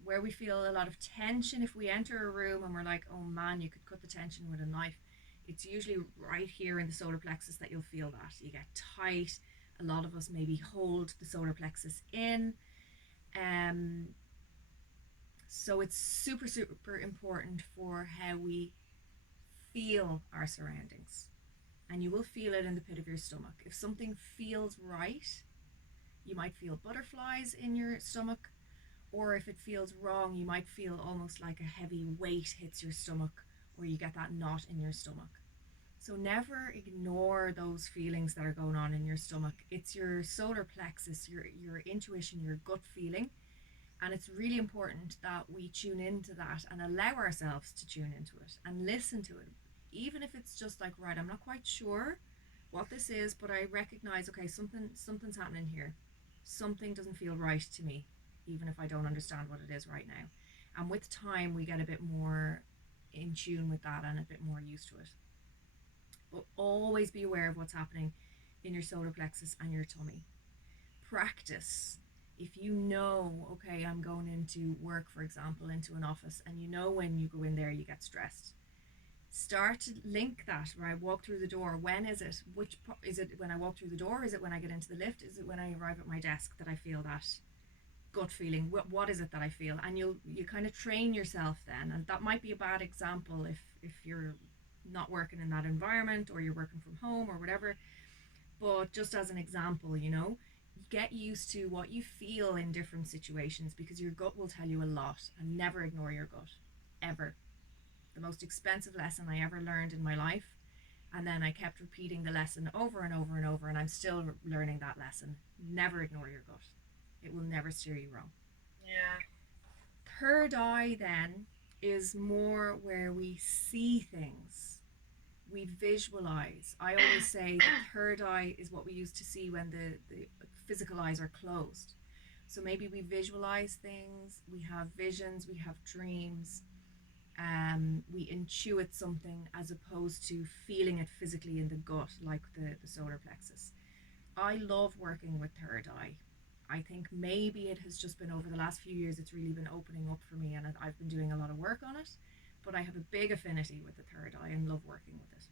where we feel a lot of tension. If we enter a room and we're like, oh man, you could cut the tension with a knife, it's usually right here in the solar plexus that you'll feel that. You get tight. A lot of us maybe hold the solar plexus in. So it's super, super important for how we feel our surroundings. And you will feel it in the pit of your stomach. If something feels right, you might feel butterflies in your stomach. Or if it feels wrong, you might feel almost like a heavy weight hits your stomach, or you get that knot in your stomach. So never ignore those feelings that are going on in your stomach. It's your solar plexus, your intuition, your gut feeling. And it's really important that we tune into that and allow ourselves to tune into it and listen to it. Even if it's just like, right, I'm not quite sure what this is, but I recognize, okay, something's happening here. Something doesn't feel right to me, even if I don't understand what it is right now. And with time, we get a bit more in tune with that and a bit more used to it. But always be aware of what's happening in your solar plexus and your tummy. Practice. If you know, okay, I'm going into work, for example, into an office, and you know when you go in there, you get stressed. Start to link that, right? Walk through the door. When is it? Is it when I walk through the door? Is it when I get into the lift? Is it when I arrive at my desk that I feel that gut feeling? What is it that I feel? And you kind of train yourself then. And that might be a bad example if you're not working in that environment or you're working from home or whatever. But just as an example, get used to what you feel in different situations, because your gut will tell you a lot, and never ignore your gut, ever. The most expensive lesson I ever learned in my life, and then I kept repeating the lesson over and over and over, and I'm still learning that lesson. Never ignore your gut. It will never steer you wrong. Yeah. Third eye then is more where we see things. We visualize. I always say the third eye is what we use to see when the physical eyes are closed. So maybe we visualize things, we have visions, we have dreams, we intuit something as opposed to feeling it physically in the gut like the solar plexus. I love working with third eye. I think maybe it has just been over the last few years, it's really been opening up for me, and I've been doing a lot of work on it, but I have a big affinity with the third eye and love working with it.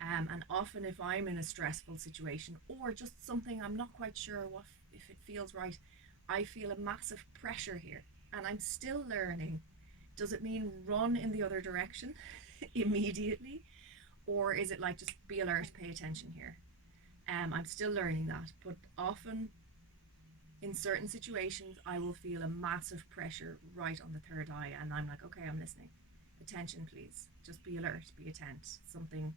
And often if I'm in a stressful situation or just something I'm not quite sure if it feels right, I feel a massive pressure here. and I'm still learning. Does it mean run in the other direction immediately? Or is it like just be alert, pay attention here? I'm still learning that, but often in certain situations, I will feel a massive pressure right on the third eye, and I'm like, okay, I'm listening. Attention, please. Just be alert, be attent. Something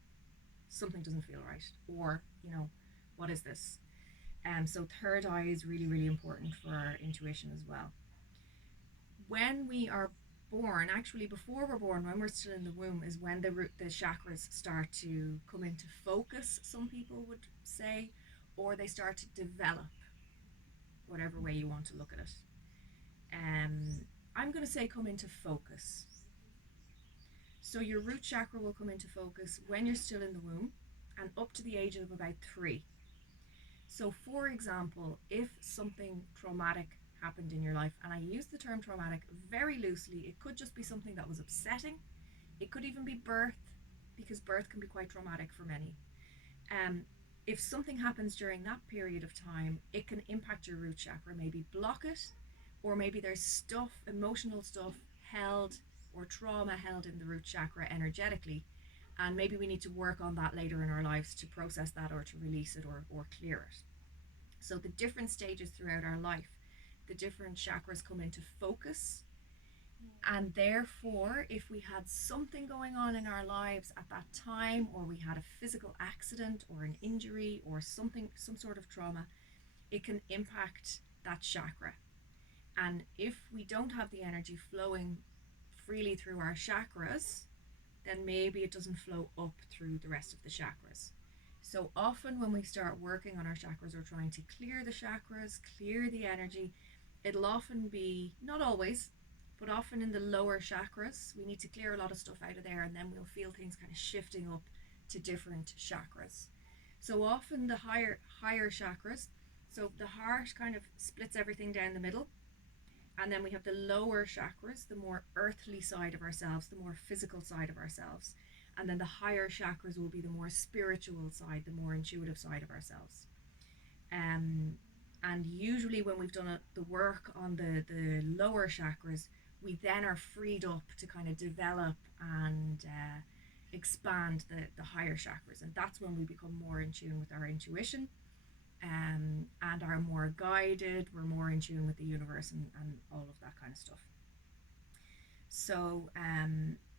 doesn't feel right, or what is this? So third eye is really, really important for our intuition as well. When we are born, actually before we're born, when we're still in the womb, is when the chakras start to come into focus. Some people would say, or they start to develop, whatever way you want to look at it. I'm going to say come into focus. So your root chakra will come into focus when you're still in the womb and up to the age of about 3. So, for example, if something traumatic happened in your life, and I use the term traumatic very loosely, it could just be something that was upsetting. It could even be birth, because birth can be quite traumatic for many. If something happens during that period of time, it can impact your root chakra, maybe block it, or maybe there's stuff, emotional stuff held or trauma held in the root chakra energetically, and maybe we need to work on that later in our lives to process that or to release it or clear it. So the different stages throughout our life, the different chakras come into focus, and therefore if we had something going on in our lives at that time, or we had a physical accident or an injury or some sort of trauma, it can impact that chakra. And if we don't have the energy flowing freely through our chakras, then maybe it doesn't flow up through the rest of the chakras. So often when we start working on our chakras or trying to clear the chakras, clear the energy, it'll often be, not always, but often in the lower chakras, we need to clear a lot of stuff out of there, and then we'll feel things kind of shifting up to different chakras. So often the higher chakras, so the heart kind of splits everything down the middle, and then we have the lower chakras, the more earthly side of ourselves, the more physical side of ourselves. And then the higher chakras will be the more spiritual side, the more intuitive side of ourselves. And usually when we've done the work on the lower chakras, we then are freed up to kind of develop and expand the higher chakras. And that's when we become more in tune with our intuition, and are more guided, we're more in tune with the universe and all of that kind of stuff. So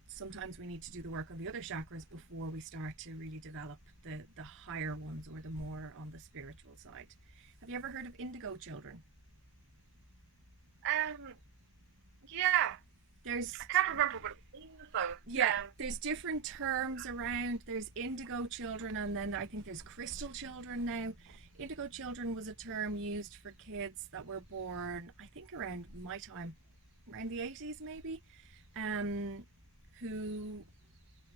sometimes we need to do the work on the other chakras before we start to really develop the higher ones, or the more on the spiritual side. Have you ever heard of Indigo Children? Yeah. There's I can't remember what it means though. There's different terms around. There's Indigo Children, and then I think there's Crystal Children now. Indigo Children was a term used for kids that were born, I think, around my time, around the 80s maybe, who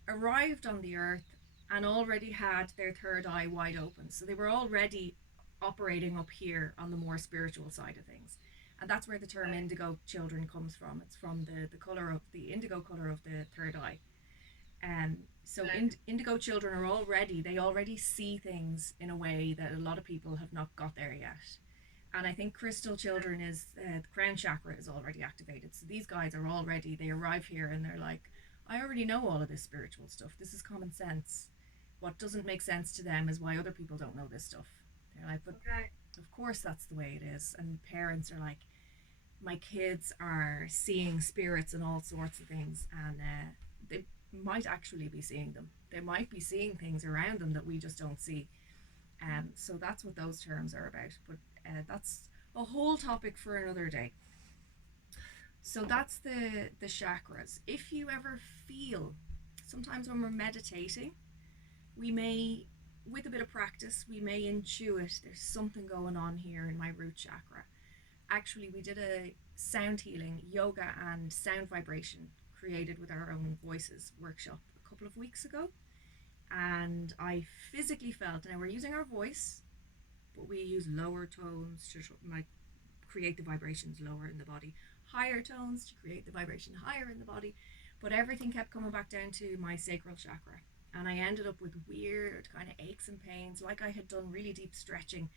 arrived on the earth and already had their third eye wide open. So they were already operating up here on the more spiritual side of things. And that's where the term Indigo Children comes from. It's from the color of the indigo color of the third eye. So indigo children they already see things in a way that a lot of people have not got there yet. And I think crystal children is the crown chakra is already activated. So these guys are already, they arrive here and they're like, I already know all of this spiritual stuff. This is common sense. What doesn't make sense to them is why other people don't know this stuff. They're like, but of course that's the way it is. And parents are like, my kids are seeing spirits and all sorts of things, and they might actually be seeing them. They might be seeing things around them that we just don't see. So that's what those terms are about. But that's a whole topic for another day. So that's the chakras. If you ever feel, sometimes when we're meditating, we may, with a bit of practice, we may intuit there's something going on here in my root chakra. Actually, we did a sound healing, yoga and sound vibration created with our own voices workshop a couple of weeks ago, and I physically felt, now we're using our voice, but we use lower tones to like create the vibrations lower in the body, higher tones to create the vibration higher in the body, but everything kept coming back down to my sacral chakra, and I ended up with weird kind of aches and pains, like I had done really deep stretching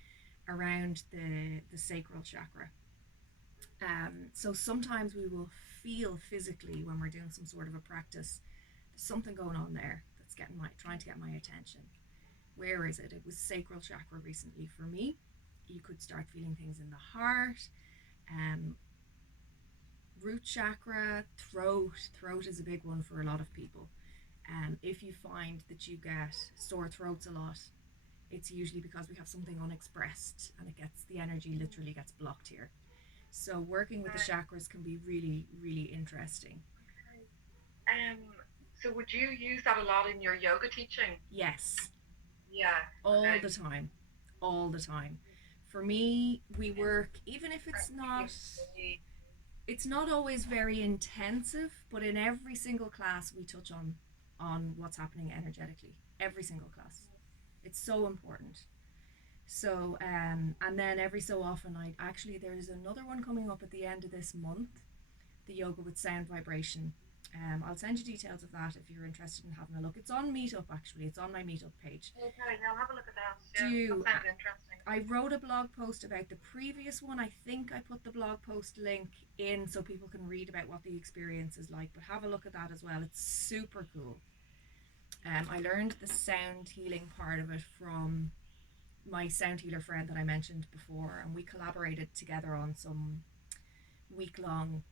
around the sacral chakra. So sometimes we will feel physically when we're doing some sort of a practice, there's something going on there that's trying to get my attention. Where is it? It was sacral chakra recently for me. You could start feeling things in the heart, um, root chakra, throat. Throat is a big one for a lot of people. If you find that you get sore throats a lot, it's usually because we have something unexpressed and the energy literally gets blocked here. So working with the chakras can be really, really interesting. Okay. So would you use that a lot in your yoga teaching? Yes, Yeah. all Okay. the time, all the time. For me, we Yeah. work even if Practicing. it's not always very intensive, but in every single class we touch on what's happening energetically. Every single class. It's so important. So, and then every so often, there's another one coming up at the end of this month, the yoga with sound vibration. I'll send you details of that if you're interested in having a look. It's on Meetup actually. It's on my Meetup page. Okay, I'll have a look at that. Yeah, that Do sounds interesting. I wrote a blog post about the previous one. I think I put the blog post link in so people can read about what the experience is like. But have a look at that as well. It's super cool. I learned the sound healing part of it from my sound healer friend that I mentioned before, and we collaborated together on some week long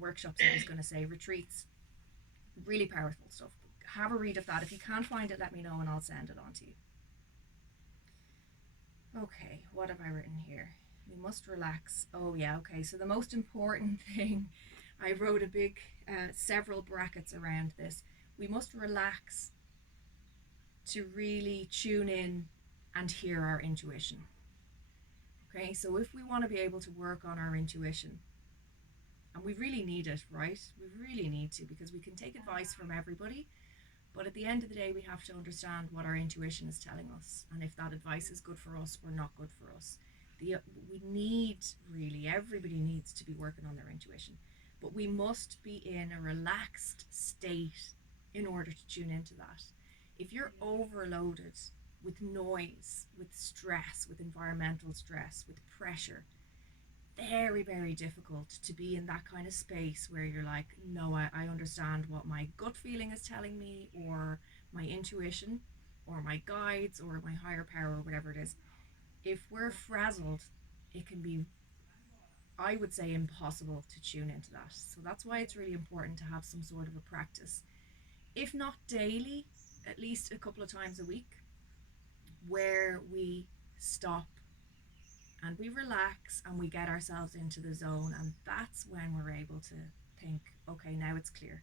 workshops. I was going to say retreats. Really powerful stuff. Have a read of that. If you can't find it, let me know and I'll send it on to you. Okay, what have I written here? We must relax. Oh, yeah, okay. So, the most important thing, I wrote a big, several brackets around this. We must relax to really tune in and hear our intuition. Okay, so if we want to be able to work on our intuition, and we really need it, right? We really need to because we can take advice from everybody, but at the end of the day, we have to understand what our intuition is telling us and if that advice is good for us or not good for us. We need, really, everybody needs to be working on their intuition, but we must be in a relaxed state in order to tune into that. If you're overloaded with noise, with stress, with environmental stress, with pressure, very, very difficult to be in that kind of space where you're like, no, I understand what my gut feeling is telling me, or my intuition, or my guides, or my higher power, or whatever it is. If we're frazzled, it can be, I would say, impossible to tune into that. So that's why it's really important to have some sort of a practice, if not daily, at least a couple of times a week, where we stop and we relax and we get ourselves into the zone, and that's when we're able to think, okay, now it's clear,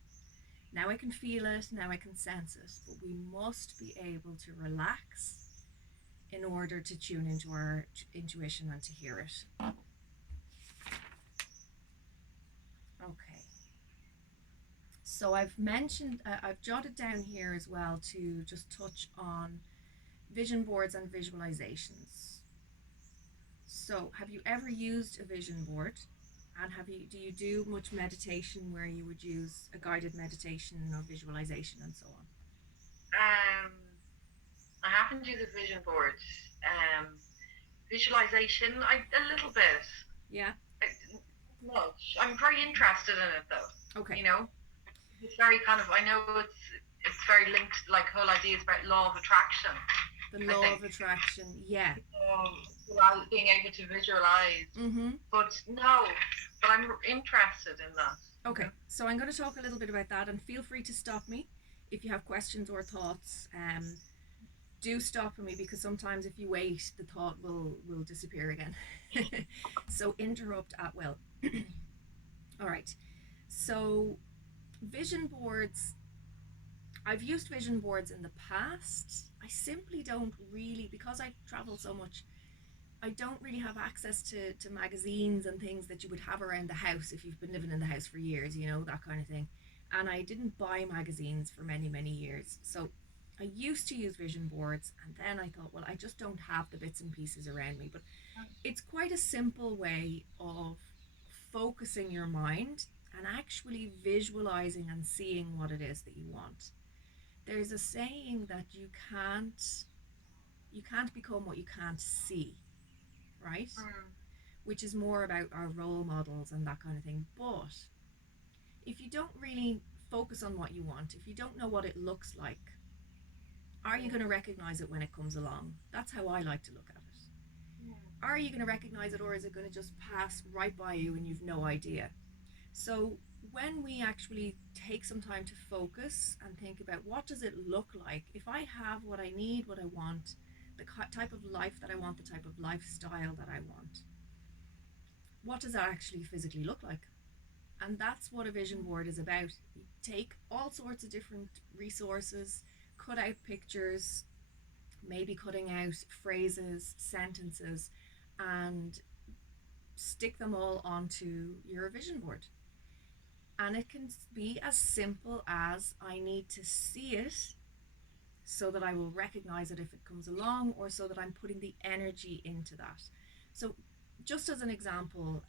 now I can feel it, now I can sense it. But we must be able to relax in order to tune into our intuition and to hear it. Okay, so I've jotted down here as well to just touch on vision boards and visualizations. So have you ever used a vision board? And do you do much meditation where you would use a guided meditation or visualization and so on? Um, I haven't used a vision board. Um, Visualization, a little bit. Yeah. Much. I'm very interested in it though. Okay. You know, it's very kind of. I know it's very linked. Like whole ideas about law of attraction. The I law think. of attraction. Yeah. Being able to visualize. Mm-hmm. But no, but I'm interested in that. Okay. So I'm going to talk a little bit about that, and feel free to stop me if you have questions or thoughts. Do stop me, because sometimes if you wait, the thought will disappear again. So interrupt at will. All right. So vision boards, I've used vision boards in the past. I simply don't really, because I travel so much, I don't really have access to magazines and things that you would have around the house if you've been living in the house for years, that kind of thing. And I didn't buy magazines for many, many years. So I used to use vision boards, and then I thought, well, I just don't have the bits and pieces around me. But it's quite a simple way of focusing your mind and actually visualizing and seeing what it is that you want. There's a saying that you can't become what you can't see, right? Mm. which is more about our role models and that kind of thing. But if you don't really focus on what you want, if you don't know what it looks like, are you Mm. going to recognize it when it comes along? That's how I like to look at it. Mm. Are you going to recognize it, or is it going to just pass right by you and you've no idea? So when we actually take some time to focus and think about what does it look like if I have what I need, what I want, the type of life that I want, the type of lifestyle that I want, what does that actually physically look like? And that's what a vision board is about. You take all sorts of different resources, cut out pictures, maybe cutting out phrases, sentences, and stick them all onto your vision board. And it can be as simple as I need to see it so that I will recognize it if it comes along, or so that I'm putting the energy into that. So, just as an example,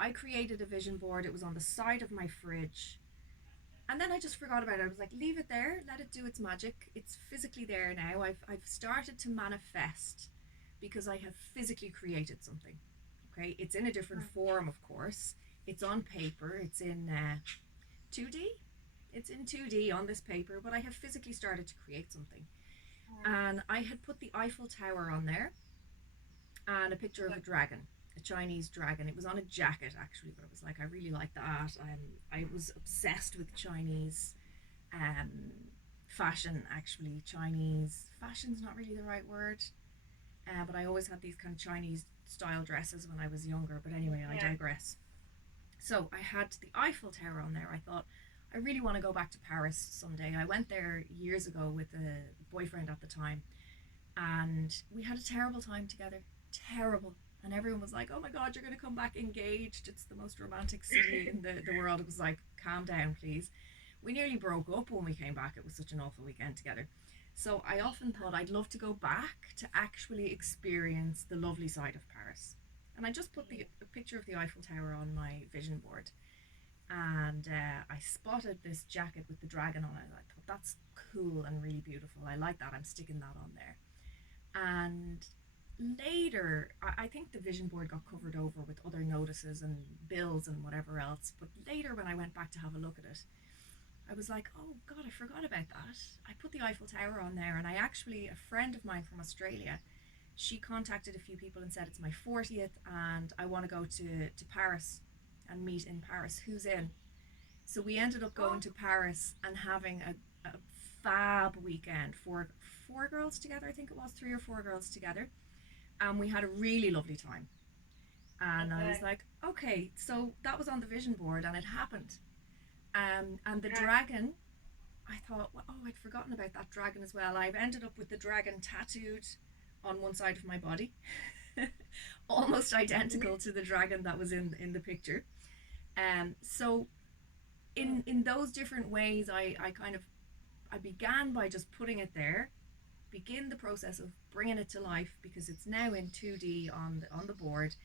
I created a vision board. It was on the side of my fridge. And then I just forgot about it. I was like, leave it there, let it do its magic. It's physically there now. I've started to manifest because I have physically created something. Okay, it's in a different Mm. form, of course. It's on paper, it's in 2D. It's in 2D on this paper, but I have physically started to create something. Mm. And I had put the Eiffel Tower on there and a picture of a dragon, a Chinese dragon. It was on a jacket actually, but I was like, I really like that. I was obsessed with Chinese um, fashion actually. Chinese fashion's not really the right word, but I always had these kind of Chinese style dresses when I was younger. But anyway, I Yeah. digress. So I had the Eiffel Tower on there. I thought, I really want to go back to Paris someday. I went there years ago with a boyfriend at the time, and we had a terrible time together. Terrible. And everyone was like, oh my God, you're going to come back engaged. It's the most romantic city in the world. It was like, calm down, please. We nearly broke up when we came back. It was such an awful weekend together. So I often thought I'd love to go back to actually experience the lovely side of Paris. And I just put a picture of the Eiffel Tower on my vision board. And I spotted this jacket with the dragon on it. I thought, that's cool and really beautiful. I like that. I'm sticking that on there. And later, I think the vision board got covered over with other notices and bills and whatever else. But later, when I went back to have a look at it, I was like, oh God, I forgot about that. I put the Eiffel Tower on there, and I actually, a friend of mine from Australia, she contacted a few people and said, it's my 40th and I want to go to Paris and meet in Paris. Who's in? So we ended up going Oh, to Paris and having a fab weekend. Four girls together, I think it was, three or four girls together. And we had a really lovely time. And I was okay. like, okay, so that was on the vision board and it happened. And the Okay. dragon, I thought, well, oh, I'd forgotten about that dragon as well. I've ended up with the dragon tattooed on one side of my body, almost identical to the dragon that was in the picture. So Mm. in those different ways, I kind of I began by just putting it there, begin the process of bringing it to life because it's now in 2D on the board,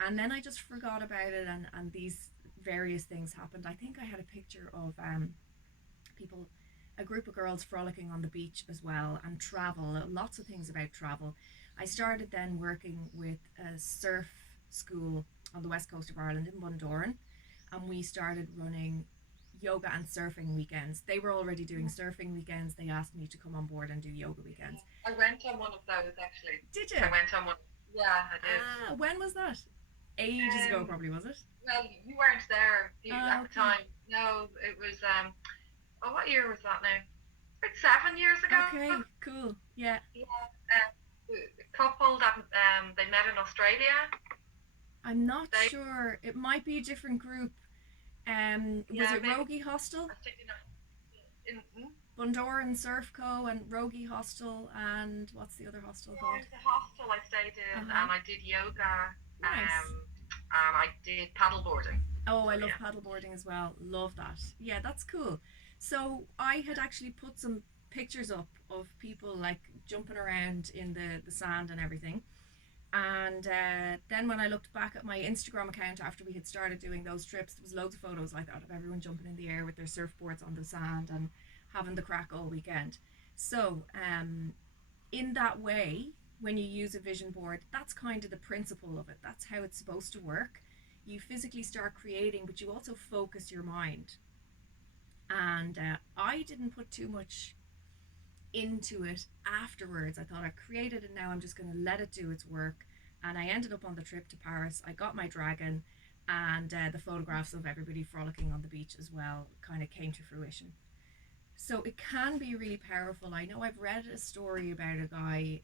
and then I just forgot about it, and these various things happened. I think I had a picture of people, a group of girls frolicking on the beach as well, and travel, lots of things about travel. I started then working with a surf school on the west coast of Ireland in Bundoran, and we started running yoga and surfing weekends. They were already doing Mm. surfing weekends. They asked me to come on board and do yoga weekends. I went on one of those actually. Did I you? went on one. Yeah, I did. Ah, when was that? Ages ago, Um, probably, was it? well, you weren't there Ah, at the okay. time. No, it was. Oh, what year was that now? About 7 years ago. Okay, cool. Yeah. Yeah. The couple that they met in Australia. I'm not They sure. It might be a different group. Was yeah it maybe Rogie Hostel? I was thinking of in Bundoran Surf Co. and Rogie Hostel, and what's the other hostel yeah, called? it was a hostel I stayed Uh in, huh. and I did yoga, Nice. and I did paddleboarding. Oh, So I love yeah. paddleboarding as well. Love that. Yeah, that's cool. So I had actually put some pictures up of people like jumping around in the sand and everything. And then when I looked back at my Instagram account after we had started doing those trips, there was loads of photos like that of everyone jumping in the air with their surfboards on the sand and having the crack all weekend. So in that way, when you use a vision board, that's kind of the principle of it. That's how it's supposed to work. You physically start creating, but you also focus your mind. And I didn't put too much into it afterwards. I thought I created it, now I'm just going to let it do its work. And I ended up on the trip to Paris. I got my dragon, and the photographs of everybody frolicking on the beach as well kind of came to fruition. So it can be really powerful. I know I've read a story about a guy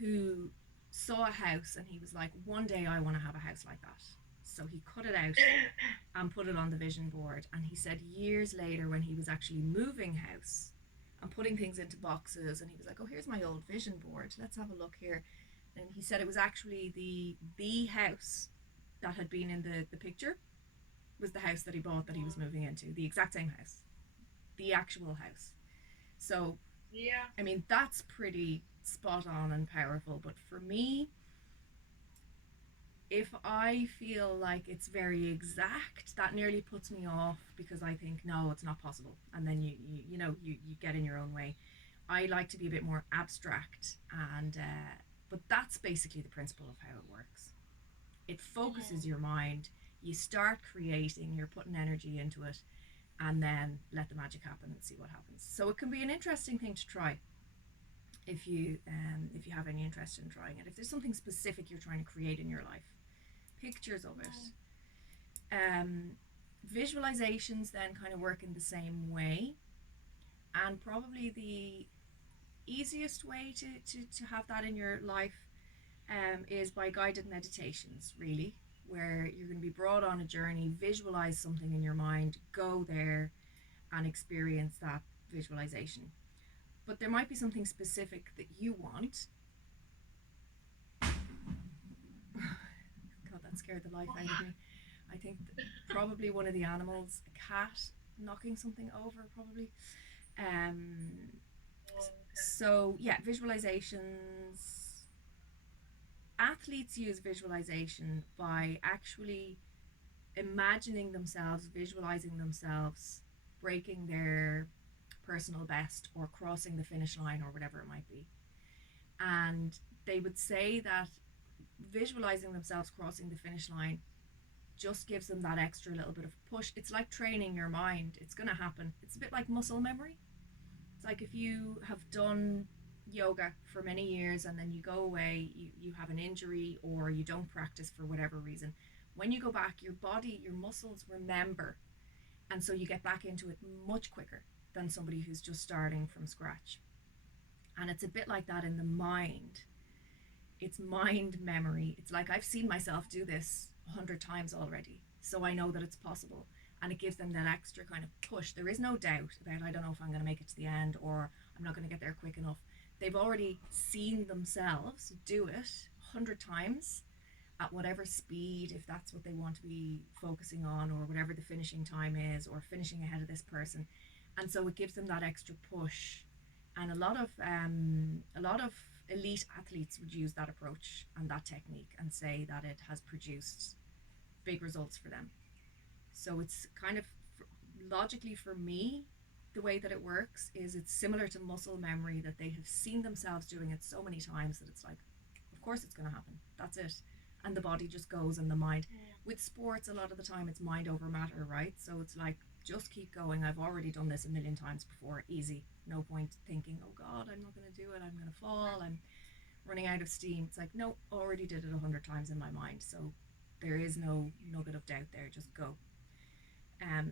who saw a house and he was like, one day I want to have a house like that. So he cut it out and put it on the vision board. And he said years later, when he was actually moving house and putting things into boxes, and he was like, oh, here's my old vision board. Let's have a look here. And he said it was actually the house that had been in the picture was the house that he bought that he was moving into. The exact same house. The actual house. So, Yeah. I mean, that's pretty spot on and powerful. But for me, if I feel like it's very exact, that nearly puts me off, because I think, no, it's not possible. And then you get in your own way. I like to be a bit more abstract, and but that's basically the principle of how it works. It focuses Mm-hmm. your mind. You start creating. You're putting energy into it, and then let the magic happen and see what happens. So it can be an interesting thing to try if you have any interest in trying it. If there's something specific you're trying to create in your life, pictures of it. Um, Visualizations then kind of work in the same way, and probably the easiest way to have that in your life is by guided meditations, really, where you're going to be brought on a journey, visualize something in your mind, go there and experience that visualization. But there might be something specific that you want. God, that scared the life out of me. I think probably one of the animals, a cat, knocking something over, probably. Um, so yeah, visualizations. Athletes use visualization by actually imagining themselves, visualizing themselves breaking their personal best or crossing the finish line or whatever it might be. And they would say that visualizing themselves crossing the finish line just gives them that extra little bit of push. It's like training your mind. It's going to happen. It's a bit like muscle memory. It's like if you have done yoga for many years and then you go away, you have an injury or you don't practice for whatever reason. When you go back, your body, your muscles remember. And so you get back into it much quicker than somebody who's just starting from scratch. And it's a bit like that in the mind. It's mind memory. It's like I've seen myself do this 100 times already, so I know that it's possible. And it gives them that extra kind of push. There is no doubt about, I don't know if I'm going to make it to the end, or I'm not going to get there quick enough. They've already seen themselves do it 100 times at whatever speed, if that's what they want to be focusing on, or whatever the finishing time is, or finishing ahead of this person. And so it gives them that extra push. And a lot of elite athletes would use that approach and that technique and say that it has produced big results for them. So it's kind of, logically for me, the way that it works is it's similar to muscle memory, that they have seen themselves doing it so many times that it's like, of course it's going to happen. That's it. And the body just goes, and the mind. With sports, a lot of the time it's mind over matter, right? So it's like, just keep going. I've already done this a million times before. Easy. No point thinking, oh God, I'm not going to do it. I'm going to fall. I'm running out of steam. It's like, no, already did it 100 times in my mind. So there is no nugget of doubt there. Just go.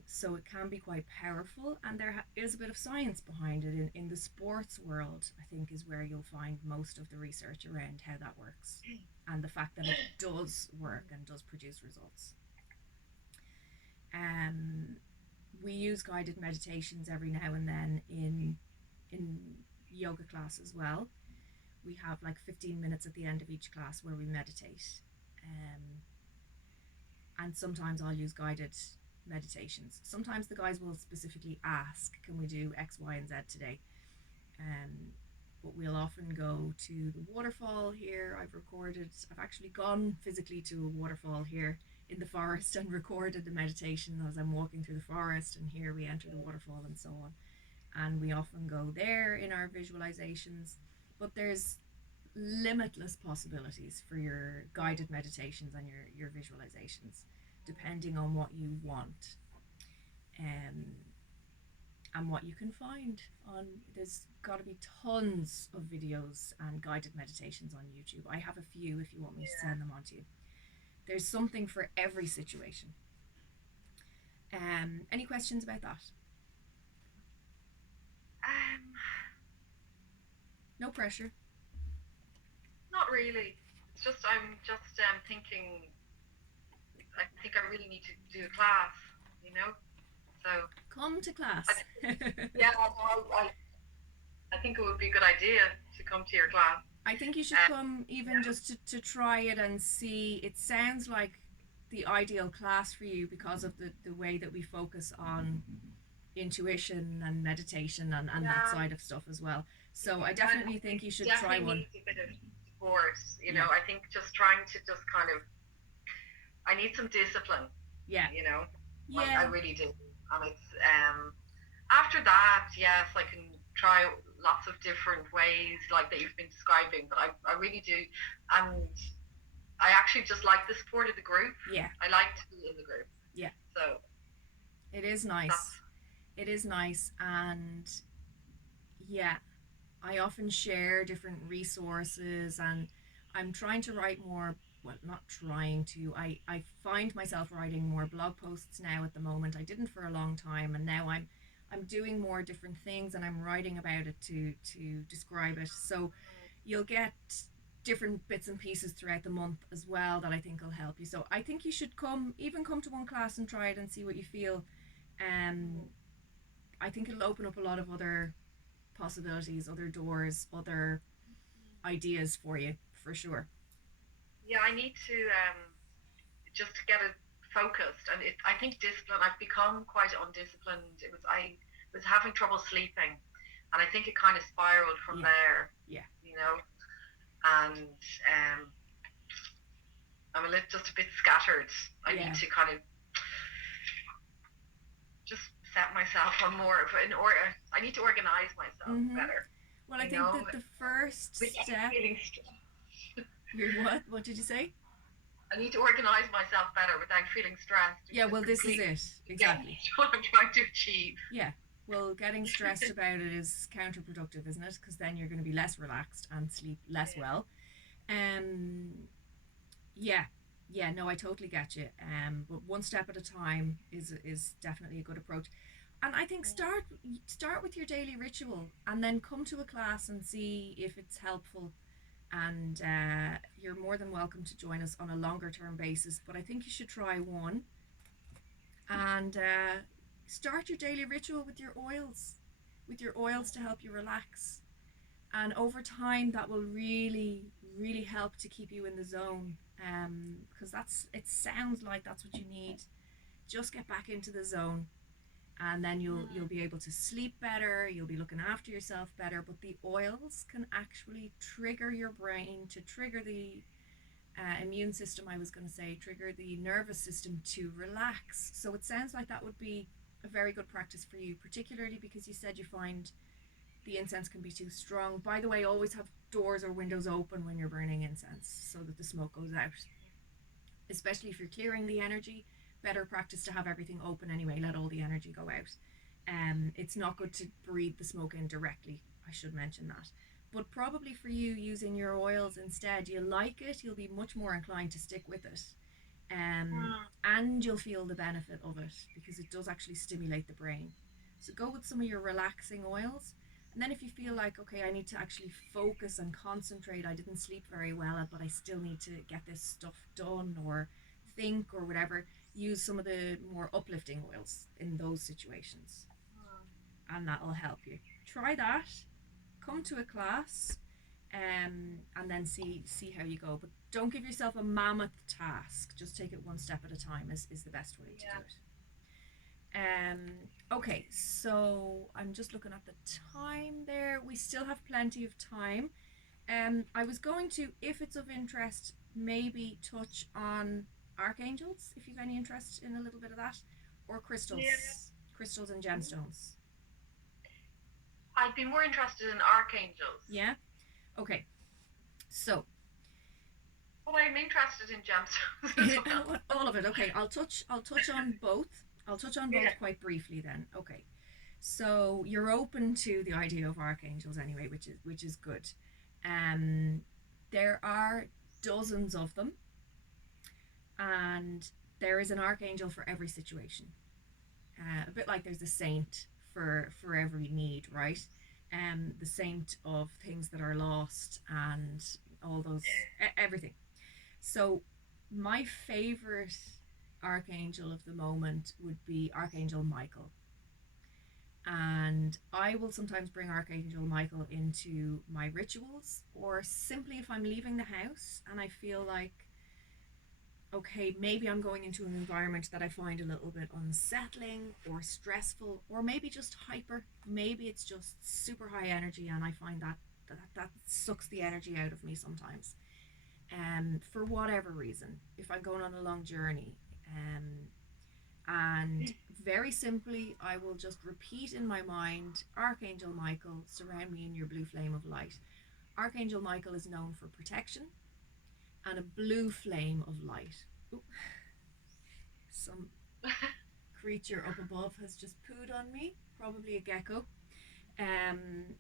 So it can be quite powerful, and there is a bit of science behind it. In the sports world, I think, is where you'll find most of the research around how that works, and the fact that it does work and does produce results. Um, we use guided meditations every now and then in yoga class as well. We have like 15 minutes at the end of each class where we meditate, um, and sometimes I'll use guided meditations. Sometimes the guys will specifically ask, can we do X, Y, and Z today? Um, but we'll often go to the waterfall here. I've actually gone physically to a waterfall here in the forest and recorded the meditation as I'm walking through the forest, and here we enter the waterfall and so on. And we often go there in our visualizations. but there's limitless possibilities for your guided meditations and your visualizations, depending on what you want. Um, and what you can find on, there's got to be tons of videos and guided meditations on YouTube. I have a few if you want me to Yeah. send them on to you. There's something for every situation. Any questions about that? Um, No pressure. Not really. It's just I'm just thinking. I think I really need to do a class. You know. So Come to I, class. yeah, I think it would be a good idea to come to your class. I think you should Uh, come even yeah. just to try it and see. It sounds like the ideal class for you because of the way that we focus on intuition and meditation and that Yeah. side of stuff as well. So I Yeah. definitely think you should try Definitely one. needs a bit of support. You Yeah, know, I think just trying to just kind of, I need some discipline. yeah, You know, I yeah, really do. And it's after that, yes, I can try lots of different ways like that you've been describing, but I really do. And I actually just like the support of the group. yeah, I like to be in the group. yeah. So It is that's nice. It is nice. And yeah, I often share different resources, and I'm trying to write more. Well, not trying to. I find myself writing more blog posts now at the moment. I didn't for a long time, and now I'm doing more different things, and I'm writing about it to describe it. So you'll get different bits and pieces throughout the month as well that I think will help you. So I think you should come to one class and try it and see what you feel. Um, I think it'll open up a lot of other possibilities, other doors, other ideas for you for sure. yeah. I need to just get it focused, and I think discipline. I've become quite undisciplined. I was having trouble sleeping, and I think it kind of spiraled from Yeah, there. yeah, You know, and I'm just a bit scattered. I need yeah. to kind of just set myself on more of an order. I need to organize myself Mhm. better. Well, I You think know, that the first without step. feeling stressed. You're what? What did you say? I need to organize myself better without feeling stressed, Yeah. which is Well, this is completely it against exactly. what I'm trying to achieve. Yeah. Well, getting stressed about it is counterproductive, isn't it? Because then you're going to be less relaxed and sleep less Yeah. well. Um. Yeah. Yeah. No, I totally get you. But one step at a time is definitely a good approach. And I think start with your daily ritual, and then come to a class and see if it's helpful. And you're more than welcome to join us on a longer term basis. But I think you should try one and start your daily ritual with your oils to help you relax. And over time, that will really, really help to keep you in the zone. Because it sounds like that's what you need. Just get back into the zone, and then you'll be able to sleep better, you'll be looking after yourself better. But the oils can actually trigger your brain, to trigger the immune system, I was going to say, trigger the nervous system to relax. So it sounds like that would be a very good practice for you, particularly because you said you find the incense can be too strong. By the way, always have doors or windows open when you're burning incense so that the smoke goes out, especially if you're clearing the energy. Better practice to have everything open anyway, let all the energy go out. It's not good to breathe the smoke in directly, I should mention that. But probably for you, using your oils instead, you like it, you'll be much more inclined to stick with it. Um, and you'll feel the benefit of it because it does actually stimulate the brain. So go with some of your relaxing oils. And then if you feel like, okay, I need to actually focus and concentrate, I didn't sleep very well, but I still need to get this stuff done or think or whatever, use some of the more uplifting oils in those situations. And that'll help you. Try that. Come to a class, and then see how you go. But don't give yourself a mammoth task. Just take it one step at a time is the best way to do Yeah. it. Okay, so I'm just looking at the time there. We still have plenty of time. I was going to, if it's of interest, maybe touch on archangels, if you've any interest in a little bit of that, or Yeah. crystals and gemstones. I'd be more interested in archangels. Yeah. Okay, so But I'm interested in gemstones as well. all of it. Okay, I'll touch on both. I'll touch on Yeah. both quite briefly then. Okay. So you're open to the idea of archangels anyway, which is good. Um there are dozens of them, and there is an archangel for every situation. A bit like there's a saint for every need, right? The saint of things that are lost and all those everything. So my favorite archangel of the moment would be Archangel Michael. And I will sometimes bring Archangel Michael into my rituals, or simply if I'm leaving the house and I feel like, okay, maybe I'm going into an environment that I find a little bit unsettling or stressful, or maybe just hyper. Maybe it's just super high energy, and I find that sucks the energy out of me sometimes. For whatever reason, if I'm going on a long journey, and very simply, I will just repeat in my mind, Archangel Michael, surround me in your blue flame of light. Archangel Michael is known for protection and a blue flame of light. Ooh, some creature up above has just pooed on me, probably a gecko. Um,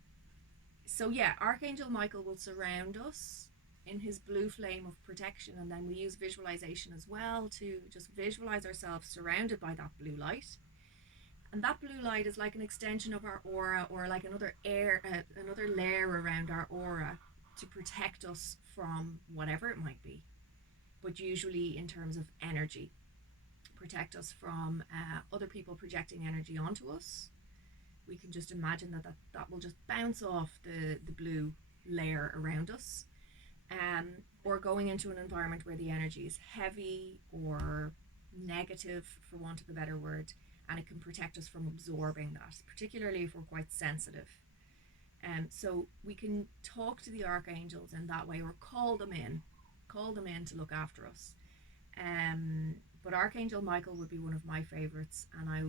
so yeah, Archangel Michael will surround us in his blue flame of protection, and then we use visualization as well to just visualize ourselves surrounded by that blue light. And that blue light is like an extension of our aura, or like another layer around our aura to protect us from whatever it might be, but usually in terms of energy, protect us from other people projecting energy onto us. We can just imagine that will just bounce off the blue layer around us, or going into an environment where the energy is heavy or negative, for want of a better word, and it can protect us from absorbing that, particularly if we're quite sensitive. So we can talk to the archangels in that way, or call them in to look after us. But Archangel Michael would be one of my favorites, and I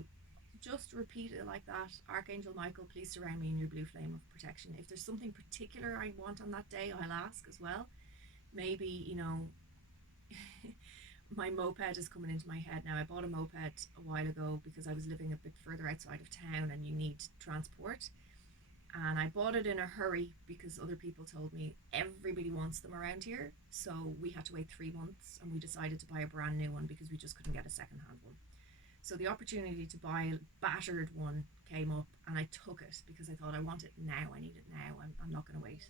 just repeat it like that. Archangel Michael, please surround me in your blue flame of protection. If there's something particular I want on that day, I'll ask as well. Maybe, my moped is coming into my head now. I bought a moped a while ago because I was living a bit further outside of town and you need transport. And I bought it in a hurry because other people told me everybody wants them around here. So we had to wait 3 months, and we decided to buy a brand new one because we just couldn't get a second hand one. So the opportunity to buy a battered one came up, and I took it because I thought, I want it now. I need it now. I'm not going to wait.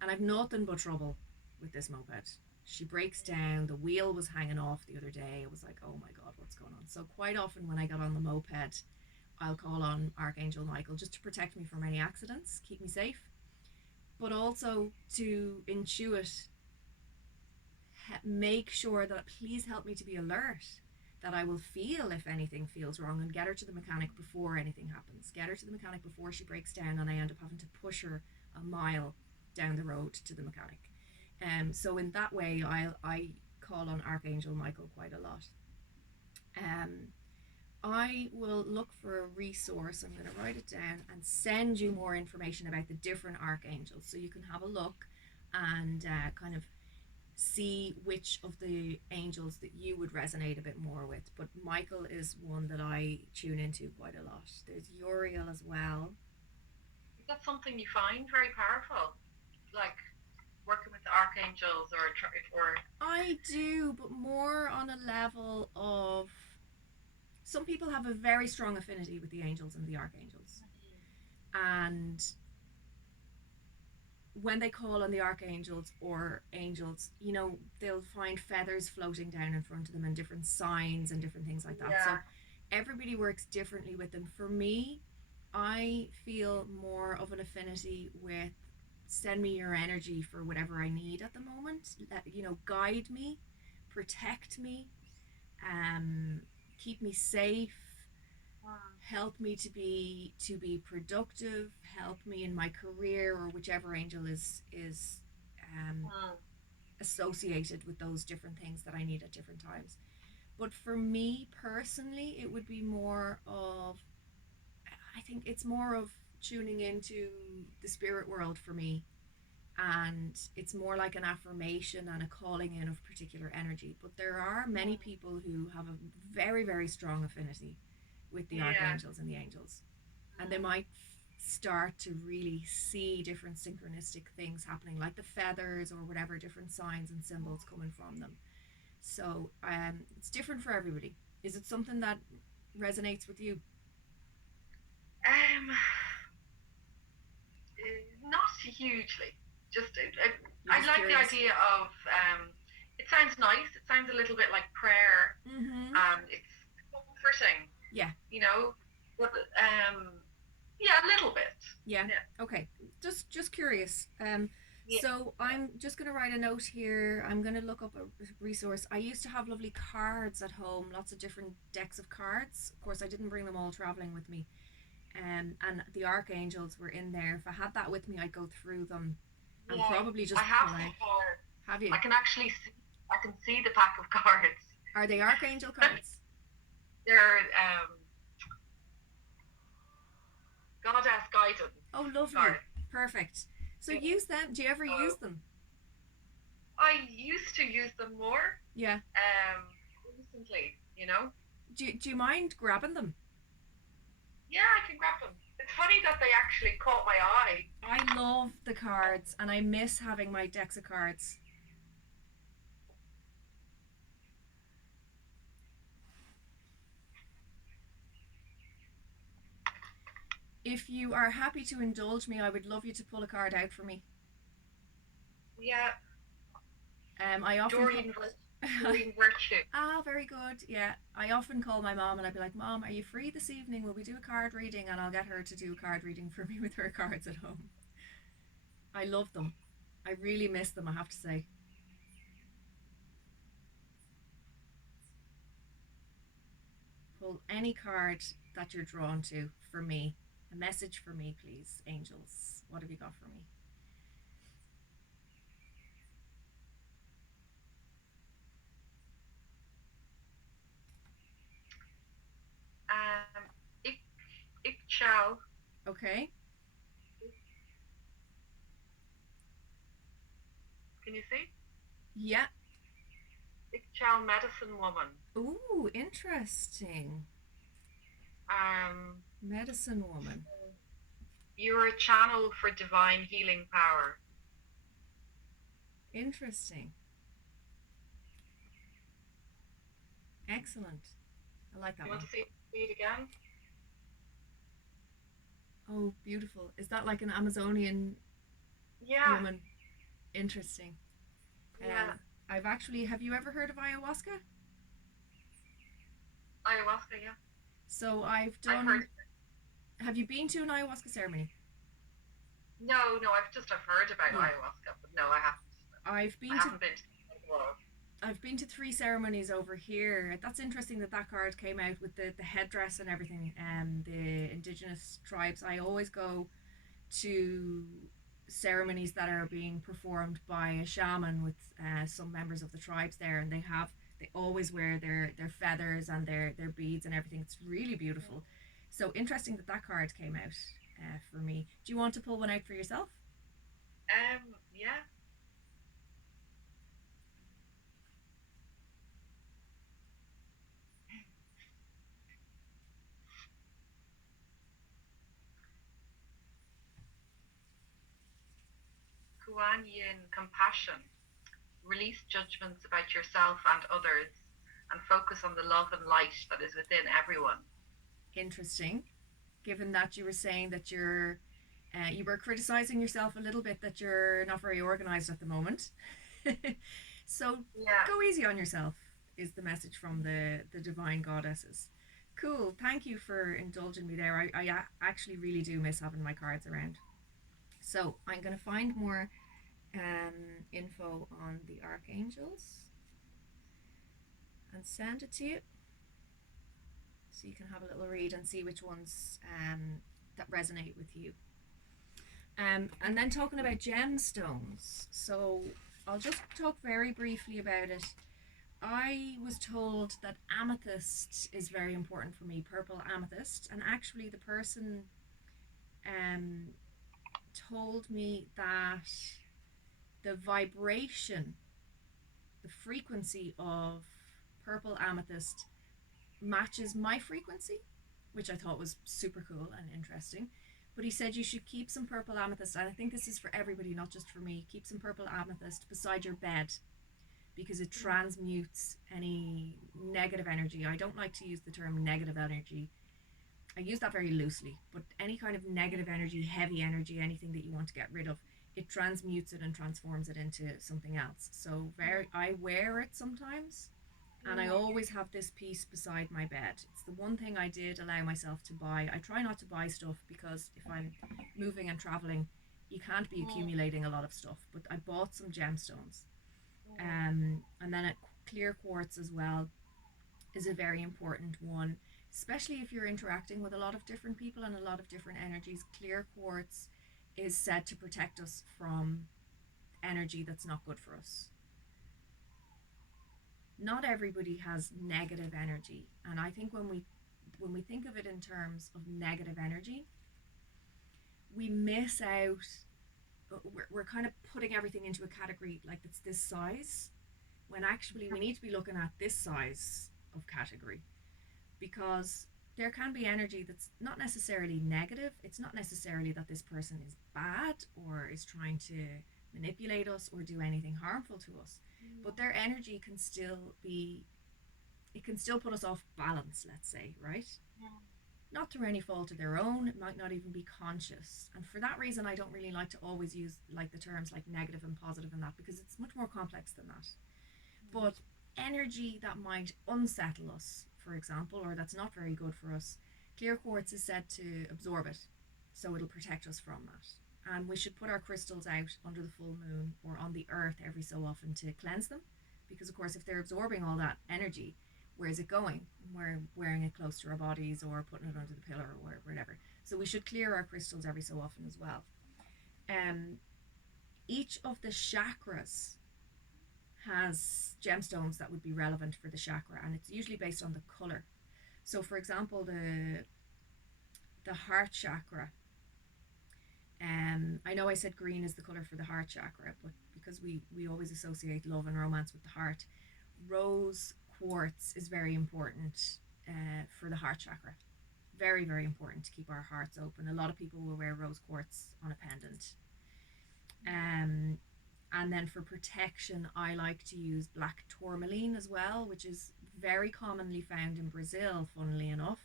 And I've nothing but trouble with this moped. She breaks down. The wheel was hanging off the other day. I was like, oh my God, what's going on? So quite often when I got on the moped, I'll call on Archangel Michael just to protect me from any accidents, keep me safe, but also to intuit, make sure that please help me to be alert, that I will feel if anything feels wrong, and get her to the mechanic before anything happens. Get her to the mechanic before she breaks down and I end up having to push her a mile down the road to the mechanic. So in that way, I call on Archangel Michael quite a lot. Um, I will look for a resource. I'm going to write it down and send you more information about the different archangels so you can have a look and kind of see which of the angels that you would resonate a bit more with. But Michael is one that I tune into quite a lot. There's Uriel as well. Is that something you find very powerful? Like working with the archangels or I do, but more on a level of, some people have a very strong affinity with the angels and the archangels. And when they call on the archangels or angels, they'll find feathers floating down in front of them and different signs and different things like that. So yeah. everybody works differently with them. For me, I feel more of an affinity with, send me your energy for whatever I need at the moment. Guide me, protect me, um, keep me safe, help me to be productive, help me in my career, or whichever angel is um, Mm. associated with those different things that I need at different times. But for me personally, it would be more of, I think it's more of tuning into the spirit world for me, and it's more like an affirmation and a calling in of particular energy. But there are many people who have a very, very strong affinity with the Yeah. archangels and the angels, and they might start to really see different synchronistic things happening, like the feathers or whatever, different signs and symbols coming from them. So it's different for everybody. Is it something that resonates with you? Um, Not hugely. Just You're I just like the curious. idea of. It sounds nice. It sounds a little bit like prayer, Mm-hmm. and it's comforting, Yeah. you know. But yeah, a little bit. Yeah. Yeah. Okay. Just curious. Yeah. So I'm just gonna write a note here. I'm gonna look up a resource. I used to have lovely cards at home, lots of different decks of cards. Of course, I didn't bring them all traveling with me. And the archangels were in there. If I had that with me, I'd go through them and Yeah. probably I just have pull the out. cards. Have I you? can actually see. I can see the pack of cards. Are they archangel cards? They're goddess guidance Oh, lovely. cards. Perfect. So Yeah. use them. Do you ever use So them? I used to use them more. Yeah. Um, Recently, you know. Do you mind grabbing them? Yeah, I can grab them. It's funny that they actually caught my eye. I love the cards and I miss having my decks of cards. If you are happy to indulge me, I would love you to pull a card out for me. Yeah, I often call. Doreen Virtue. Ah, very good. Yeah, I often call my mom and I'd be like, "Mom, are you free this evening? Will we do a card reading?" And I'll get her to do a card reading for me with her cards at home. I love them. I really miss them, I have to say. Pull any card that you're drawn to for me. A message for me, please, angels. What have you got for me? Um, Ik Chow. Okay. Can you see? Yeah. Ik Chow, medicine woman. Ooh, interesting. Um, Medicine woman. you're a channel for divine healing power. Interesting. Excellent. I like You that want one. to see it again? Oh, beautiful. Is that like an Amazonian Yeah, woman? Interesting. yeah. I've actually, have you ever heard of ayahuasca? Ayahuasca, yeah. So I've I've heard. done, have you been to an ayahuasca ceremony? No, no, I've heard about Yeah. ayahuasca, but no, I haven't. I've I been to haven't been to one. I've been to three ceremonies over here. That's interesting that that card came out with the headdress and everything. The indigenous tribes. I always go to ceremonies that are being performed by a shaman with some members of the tribes there, and they always wear their feathers and their beads and everything. It's really beautiful. So interesting that that card came out for me. Do you want to pull one out for yourself? Yeah. Kuan Yin, compassion. Release judgments about yourself and others, and focus on the love and light that is within everyone. Interesting. Given that you were saying that you were criticizing yourself a little bit that you're not very organized at the moment. So Yeah. go easy on yourself is the message from the divine goddesses. Cool. Thank you for indulging me there. I actually really do miss having my cards around. So I'm going to find more info on the archangels and send it to you so you can have a little read and see which ones that resonate with you. And then talking about gemstones. So I'll just talk very briefly about it. I was told that amethyst is very important for me, purple amethyst, and actually the person um, told me that the vibration, the frequency of purple amethyst matches my frequency, which I thought was super cool and interesting. But he said you should keep some purple amethyst, and I think this is for everybody, not just for me. Keep some purple amethyst beside your bed because it transmutes any negative energy. I don't like to use the term negative energy. I use that very loosely, but any kind of negative energy, heavy energy, anything that you want to get rid of, it transmutes it and transforms it into something else. So I wear it sometimes, and I always have this piece beside my bed. It's the one thing I did allow myself to buy. I try not to buy stuff because if I'm moving and traveling, you can't be accumulating a lot of stuff. But I bought some gemstones, and then clear quartz as well is a very important one, especially if you're interacting with a lot of different people and a lot of different energies. Clear quartz is said to protect us from energy that's not good for us. Not everybody has negative energy, and I think when we think of it in terms of negative energy, we miss out. We're kind of putting everything into a category like it's this size, when actually we need to be looking at this size of category, because there can be energy that's not necessarily negative. It's not necessarily that this person is bad or is trying to manipulate us or do anything harmful to us, but their energy can still be, it can still put us off balance, let's say, right? Not through any fault of their own. It might not even be conscious, and for that reason I don't really like to always use like the terms like negative and positive and that, because it's much more complex than that. But energy that might unsettle us, for example, or that's not very good for us, clear quartz is said to absorb it, so it'll protect us from that. And we should put our crystals out under the full moon or on the earth every so often to cleanse them, because of course if they're absorbing all that energy, where's it going? We're wearing it close to our bodies or putting it under the pillow or whatever. So we should clear our crystals every so often as well. Each of the chakras has gemstones that would be relevant for the chakra, and it's usually based on the color. So for example, the heart chakra, I know I said green is the color for the heart chakra, but because we always associate love and romance with the heart, rose quartz is very important for the heart chakra. Very, very important to keep our hearts open. A lot of people will wear rose quartz on a pendant. And then for protection, I like to use black tourmaline as well, which is very commonly found in Brazil, funnily enough.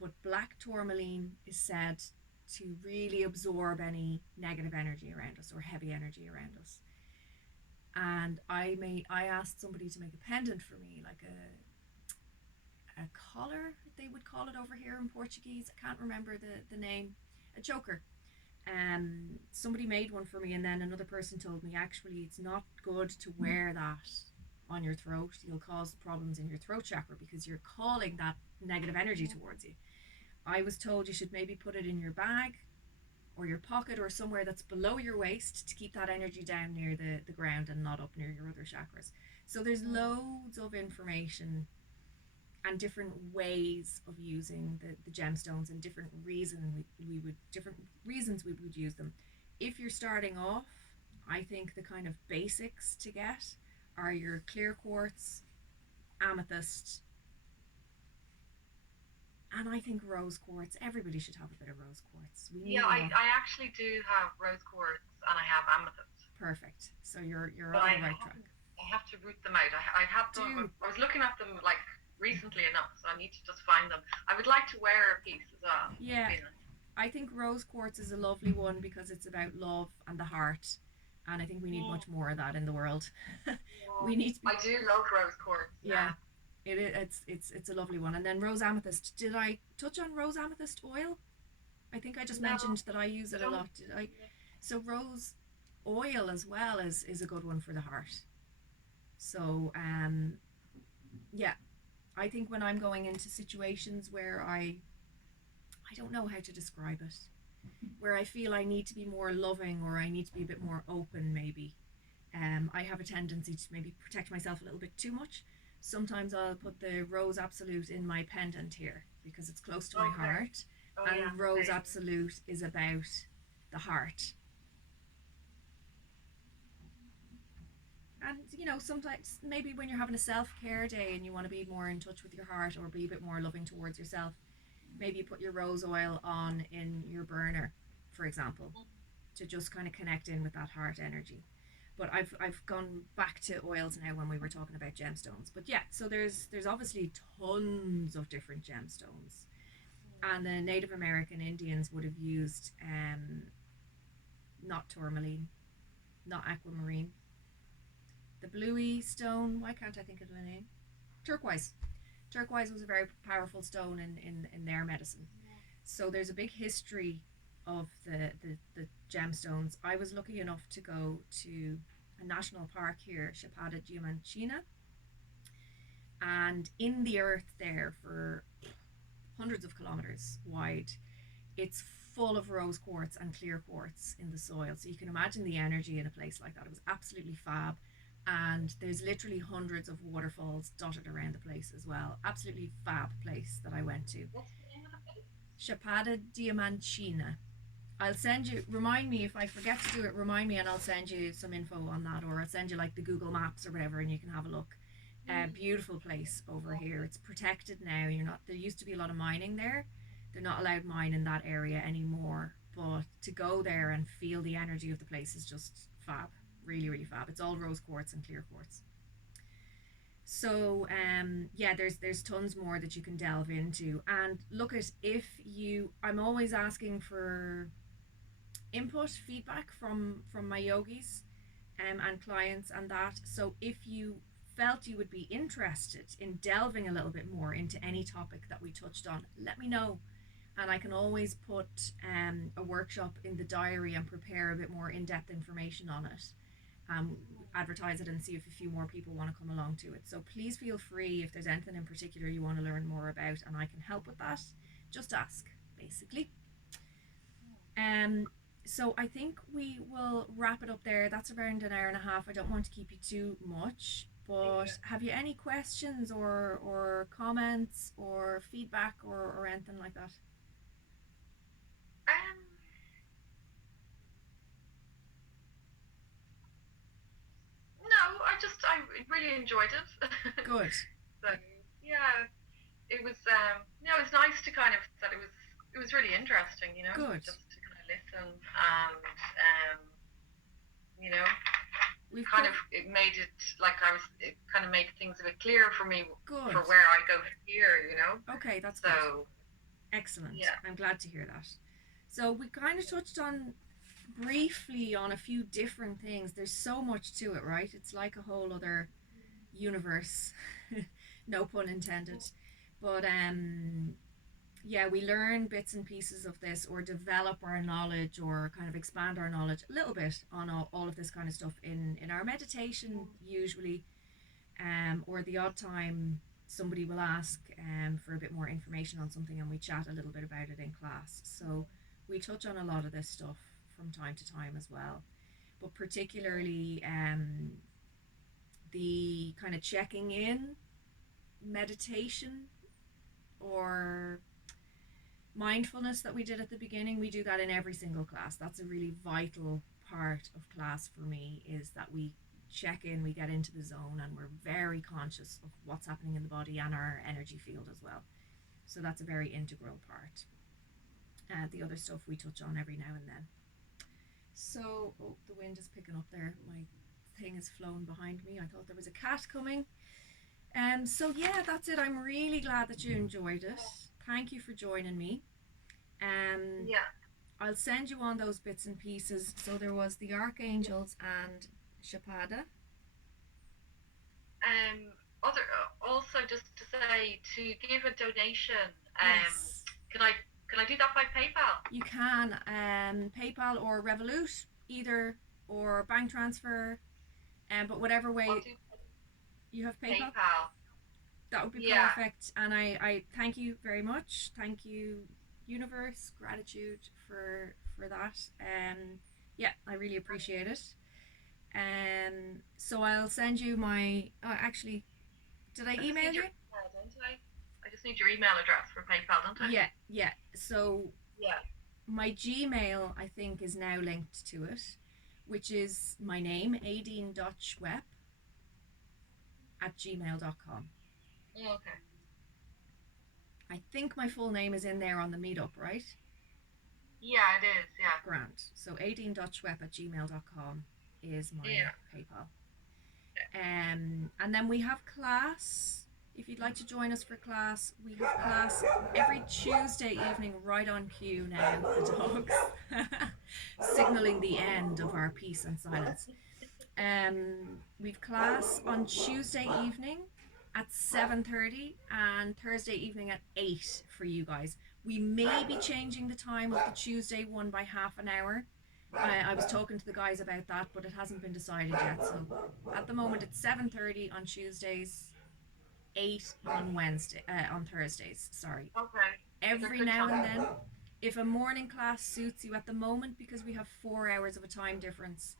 But black tourmaline is said to really absorb any negative energy around us or heavy energy around us. And I asked somebody to make a pendant for me, like a collar, they would call it over here in Portuguese. I can't remember the name. A choker. Somebody made one for me, and then another person told me actually it's not good to wear that on your throat. You'll cause problems in your throat chakra because you're calling that negative energy towards you. I was told you should maybe put it in your bag or your pocket or somewhere that's below your waist to keep that energy down near the ground and not up near your other chakras. So there's loads of information and different ways of using the gemstones and different reasons we would use them. If you're starting off, I think the kind of basics to get are your clear quartz, amethyst, and I think rose quartz. Everybody should have a bit of rose quartz. I actually do have rose quartz and I have amethyst. Perfect. So you're on the right track. I have to root them out. I have them. I was looking at them like recently enough, so I need to just find them. I would like to wear a piece as well. Yeah, I think rose quartz is a lovely one because it's about love and the heart, and I think we need much more of that in the world. We need to be... I do love rose quartz. Yeah. It's a lovely one. And then rose amethyst. Did I touch on rose amethyst oil? I think I just mentioned that I use it a lot. Did I? So rose oil as well is a good one for the heart. So yeah, I think when I'm going into situations where I don't know how to describe it, where I feel I need to be more loving or I need to be a bit more open, maybe I have a tendency to maybe protect myself a little bit too much. Sometimes I'll put the rose absolute in my pendant here because it's close to my heart. Rose absolute is about the heart. and you know, sometimes maybe when you're having a self-care day and you want to be more in touch with your heart or be a bit more loving towards yourself, maybe you put your rose oil on in your burner, for example, to just kind of connect in with that heart energy. But I've gone back to oils now when we were talking about gemstones. But yeah, so there's obviously tons of different gemstones, and the Native American Indians would have used not tourmaline, not aquamarine, the bluey stone. Why can't I think of the name? Turquoise. Turquoise was a very powerful stone in their medicine. So there's a big history of the gemstones. I was lucky enough to go to a national park here, Chapada Diamantina, and in the earth there for hundreds of kilometers wide, it's full of rose quartz and clear quartz in the soil. So you can imagine the energy in a place like that. It was absolutely fab. And there's literally hundreds of waterfalls dotted around the place as well. Absolutely fab place that I went to. What's the name of the place? Chapada Diamantina. I'll send you, remind me if I forget to do it, remind me and I'll send you some info on that, or I'll send you like the Google Maps or whatever and you can have a look. Beautiful place over here. It's protected now. You're not, there used to be a lot of mining there. They're not allowed mine in that area anymore. But to go there and feel the energy of the place is just fab. Really, really fab. It's all rose quartz and clear quartz. So yeah, there's tons more that you can delve into. And look at, if you, I'm always asking for input, feedback from my yogis and clients and that. So if you felt you would be interested in delving a little bit more into any topic that we touched on, let me know, and I can always put a workshop in the diary and prepare a bit more in-depth information on it. Advertise it and see if a few more people want to come along to it. So please feel free, if there's anything in particular you want to learn more about and I can help with that, just ask, basically. So I think we will wrap it up there. That's around an hour and a half. I don't want to keep you too much, but have you any questions or comments or feedback or anything like that? No, I really enjoyed it. Good. So yeah, it was it was nice to kind of that it was really interesting, you know, Good. just to kind of listen and you know, it made it like it kind of made things a bit clearer for me. Good. For where I go from here, you know. Okay, that's so good. Excellent. Yeah. I'm glad to hear that. So we kind of touched on briefly on a few different things. There's so much to it, right? It's like a whole other universe. No pun intended. But yeah, we learn bits and pieces of this or develop our knowledge or kind of expand our knowledge a little bit on all of this kind of stuff in our meditation usually, or the odd time somebody will ask for a bit more information on something and we chat a little bit about it in class. So we touch on a lot of this stuff from time to time as well, but particularly the kind of checking in meditation or mindfulness that we did at the beginning. We do that in every single class. That's a really vital part of class for me, is that we check in, we get into the zone, and we're very conscious of what's happening in the body and our energy field as well. So that's a very integral part. The other stuff we touch on every now and then. So, oh, the wind is picking up there. My thing has flown behind me. I thought there was a cat coming. So yeah, that's it. I'm really glad that you enjoyed it. Thank you for joining me. Yeah. I'll send you on those bits and pieces. So there was the Archangels and Chapada. Also, just to say, to give a donation, Yes. can I do that by PayPal? You can, PayPal or Revolut, either, or bank transfer, but whatever way you have PayPal. That would be perfect. And I thank you very much. Thank you, universe, gratitude for that. Yeah, I really appreciate it. So I'll send you my, actually, did I email you? Don't I just need your email address for PayPal, don't I? Yeah. So yeah, my Gmail, I think, is now linked to it, which is my name, Aideen.schwepp @gmail.com. Oh, okay. I think my full name is in there on the meetup, right? Yeah, it is. Yeah. Grant. So adine.schwepp@gmail.com is my Yeah. PayPal. And then we have class. If you'd like to join us for class, we have class every Tuesday evening, right on cue now, the dogs, signaling the end of our peace and silence. We've class on Tuesday evening at 7:30 and Thursday evening at 8 for you guys. We may be changing the time of the Tuesday one by half an hour. I was talking to the guys about that, but it hasn't been decided yet. So at the moment it's 7:30 on Tuesdays, 8 on Thursdays. Sorry. Okay. Every now and then, if a morning class suits you at the moment, because we have 4 hours of a time difference,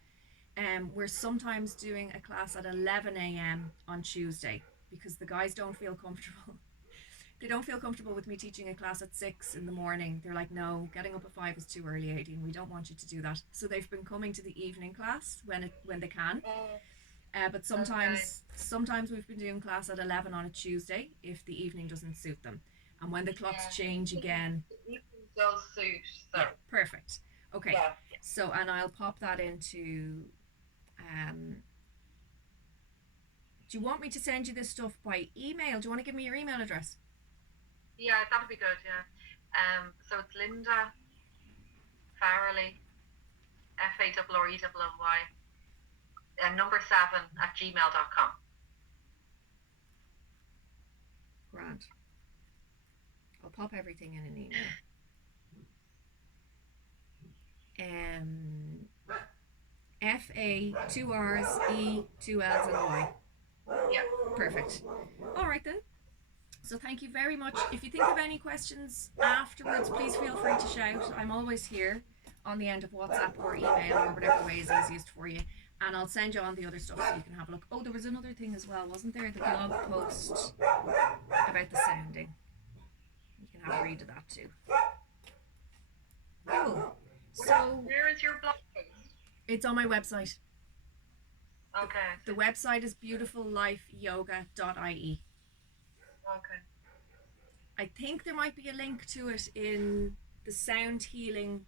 we're sometimes doing a class at 11 a.m. on Tuesday because the guys don't feel comfortable. They don't feel comfortable with me teaching a class at 6 in the morning. They're like, no, getting up at 5 is too early, Aideen. We don't want you to do that. So they've been coming to the evening class when they can. But sometimes we've been doing class at 11 on a Tuesday if the evening doesn't suit them. And when the clocks change again, The evening does suit. So. yeah, perfect. Okay. Yeah. So, and I'll pop that into. Do you want me to send you this stuff by email? Do you want to give me your email address? Yeah, that'd be good. Yeah. So it's Linda Farrelly, FARRELLY, number 7 @gmail.com. Grand. I'll pop everything in an email. FA 2 R's E 2 L's and Y. Yeah. Perfect. All right then. So thank you very much. If you think of any questions afterwards, please feel free to shout. I'm always here on the end of WhatsApp or email or whatever way is easiest for you. And I'll send you on the other stuff so you can have a look. Oh, there was another thing as well, wasn't there? The blog post about the sounding. You can have a read of that too. Cool. So where is your blog post? It's on my website. Okay. The website is beautifullifeyoga.ie. Okay. I think there might be a link to it in the sound healing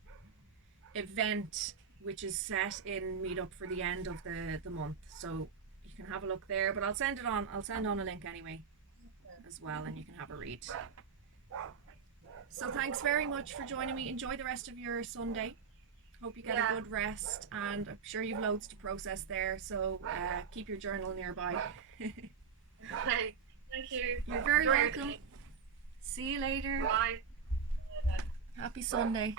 event, which is set in Meetup for the end of the month. So you can have a look there. But I'll send on a link anyway as well, and you can have a read. So thanks very much for joining me. Enjoy the rest of your Sunday. Hope you get a good rest, and I'm sure you've loads to process there, so keep your journal nearby. Okay, thank you. You're very welcome. See you later. Bye. Happy Sunday.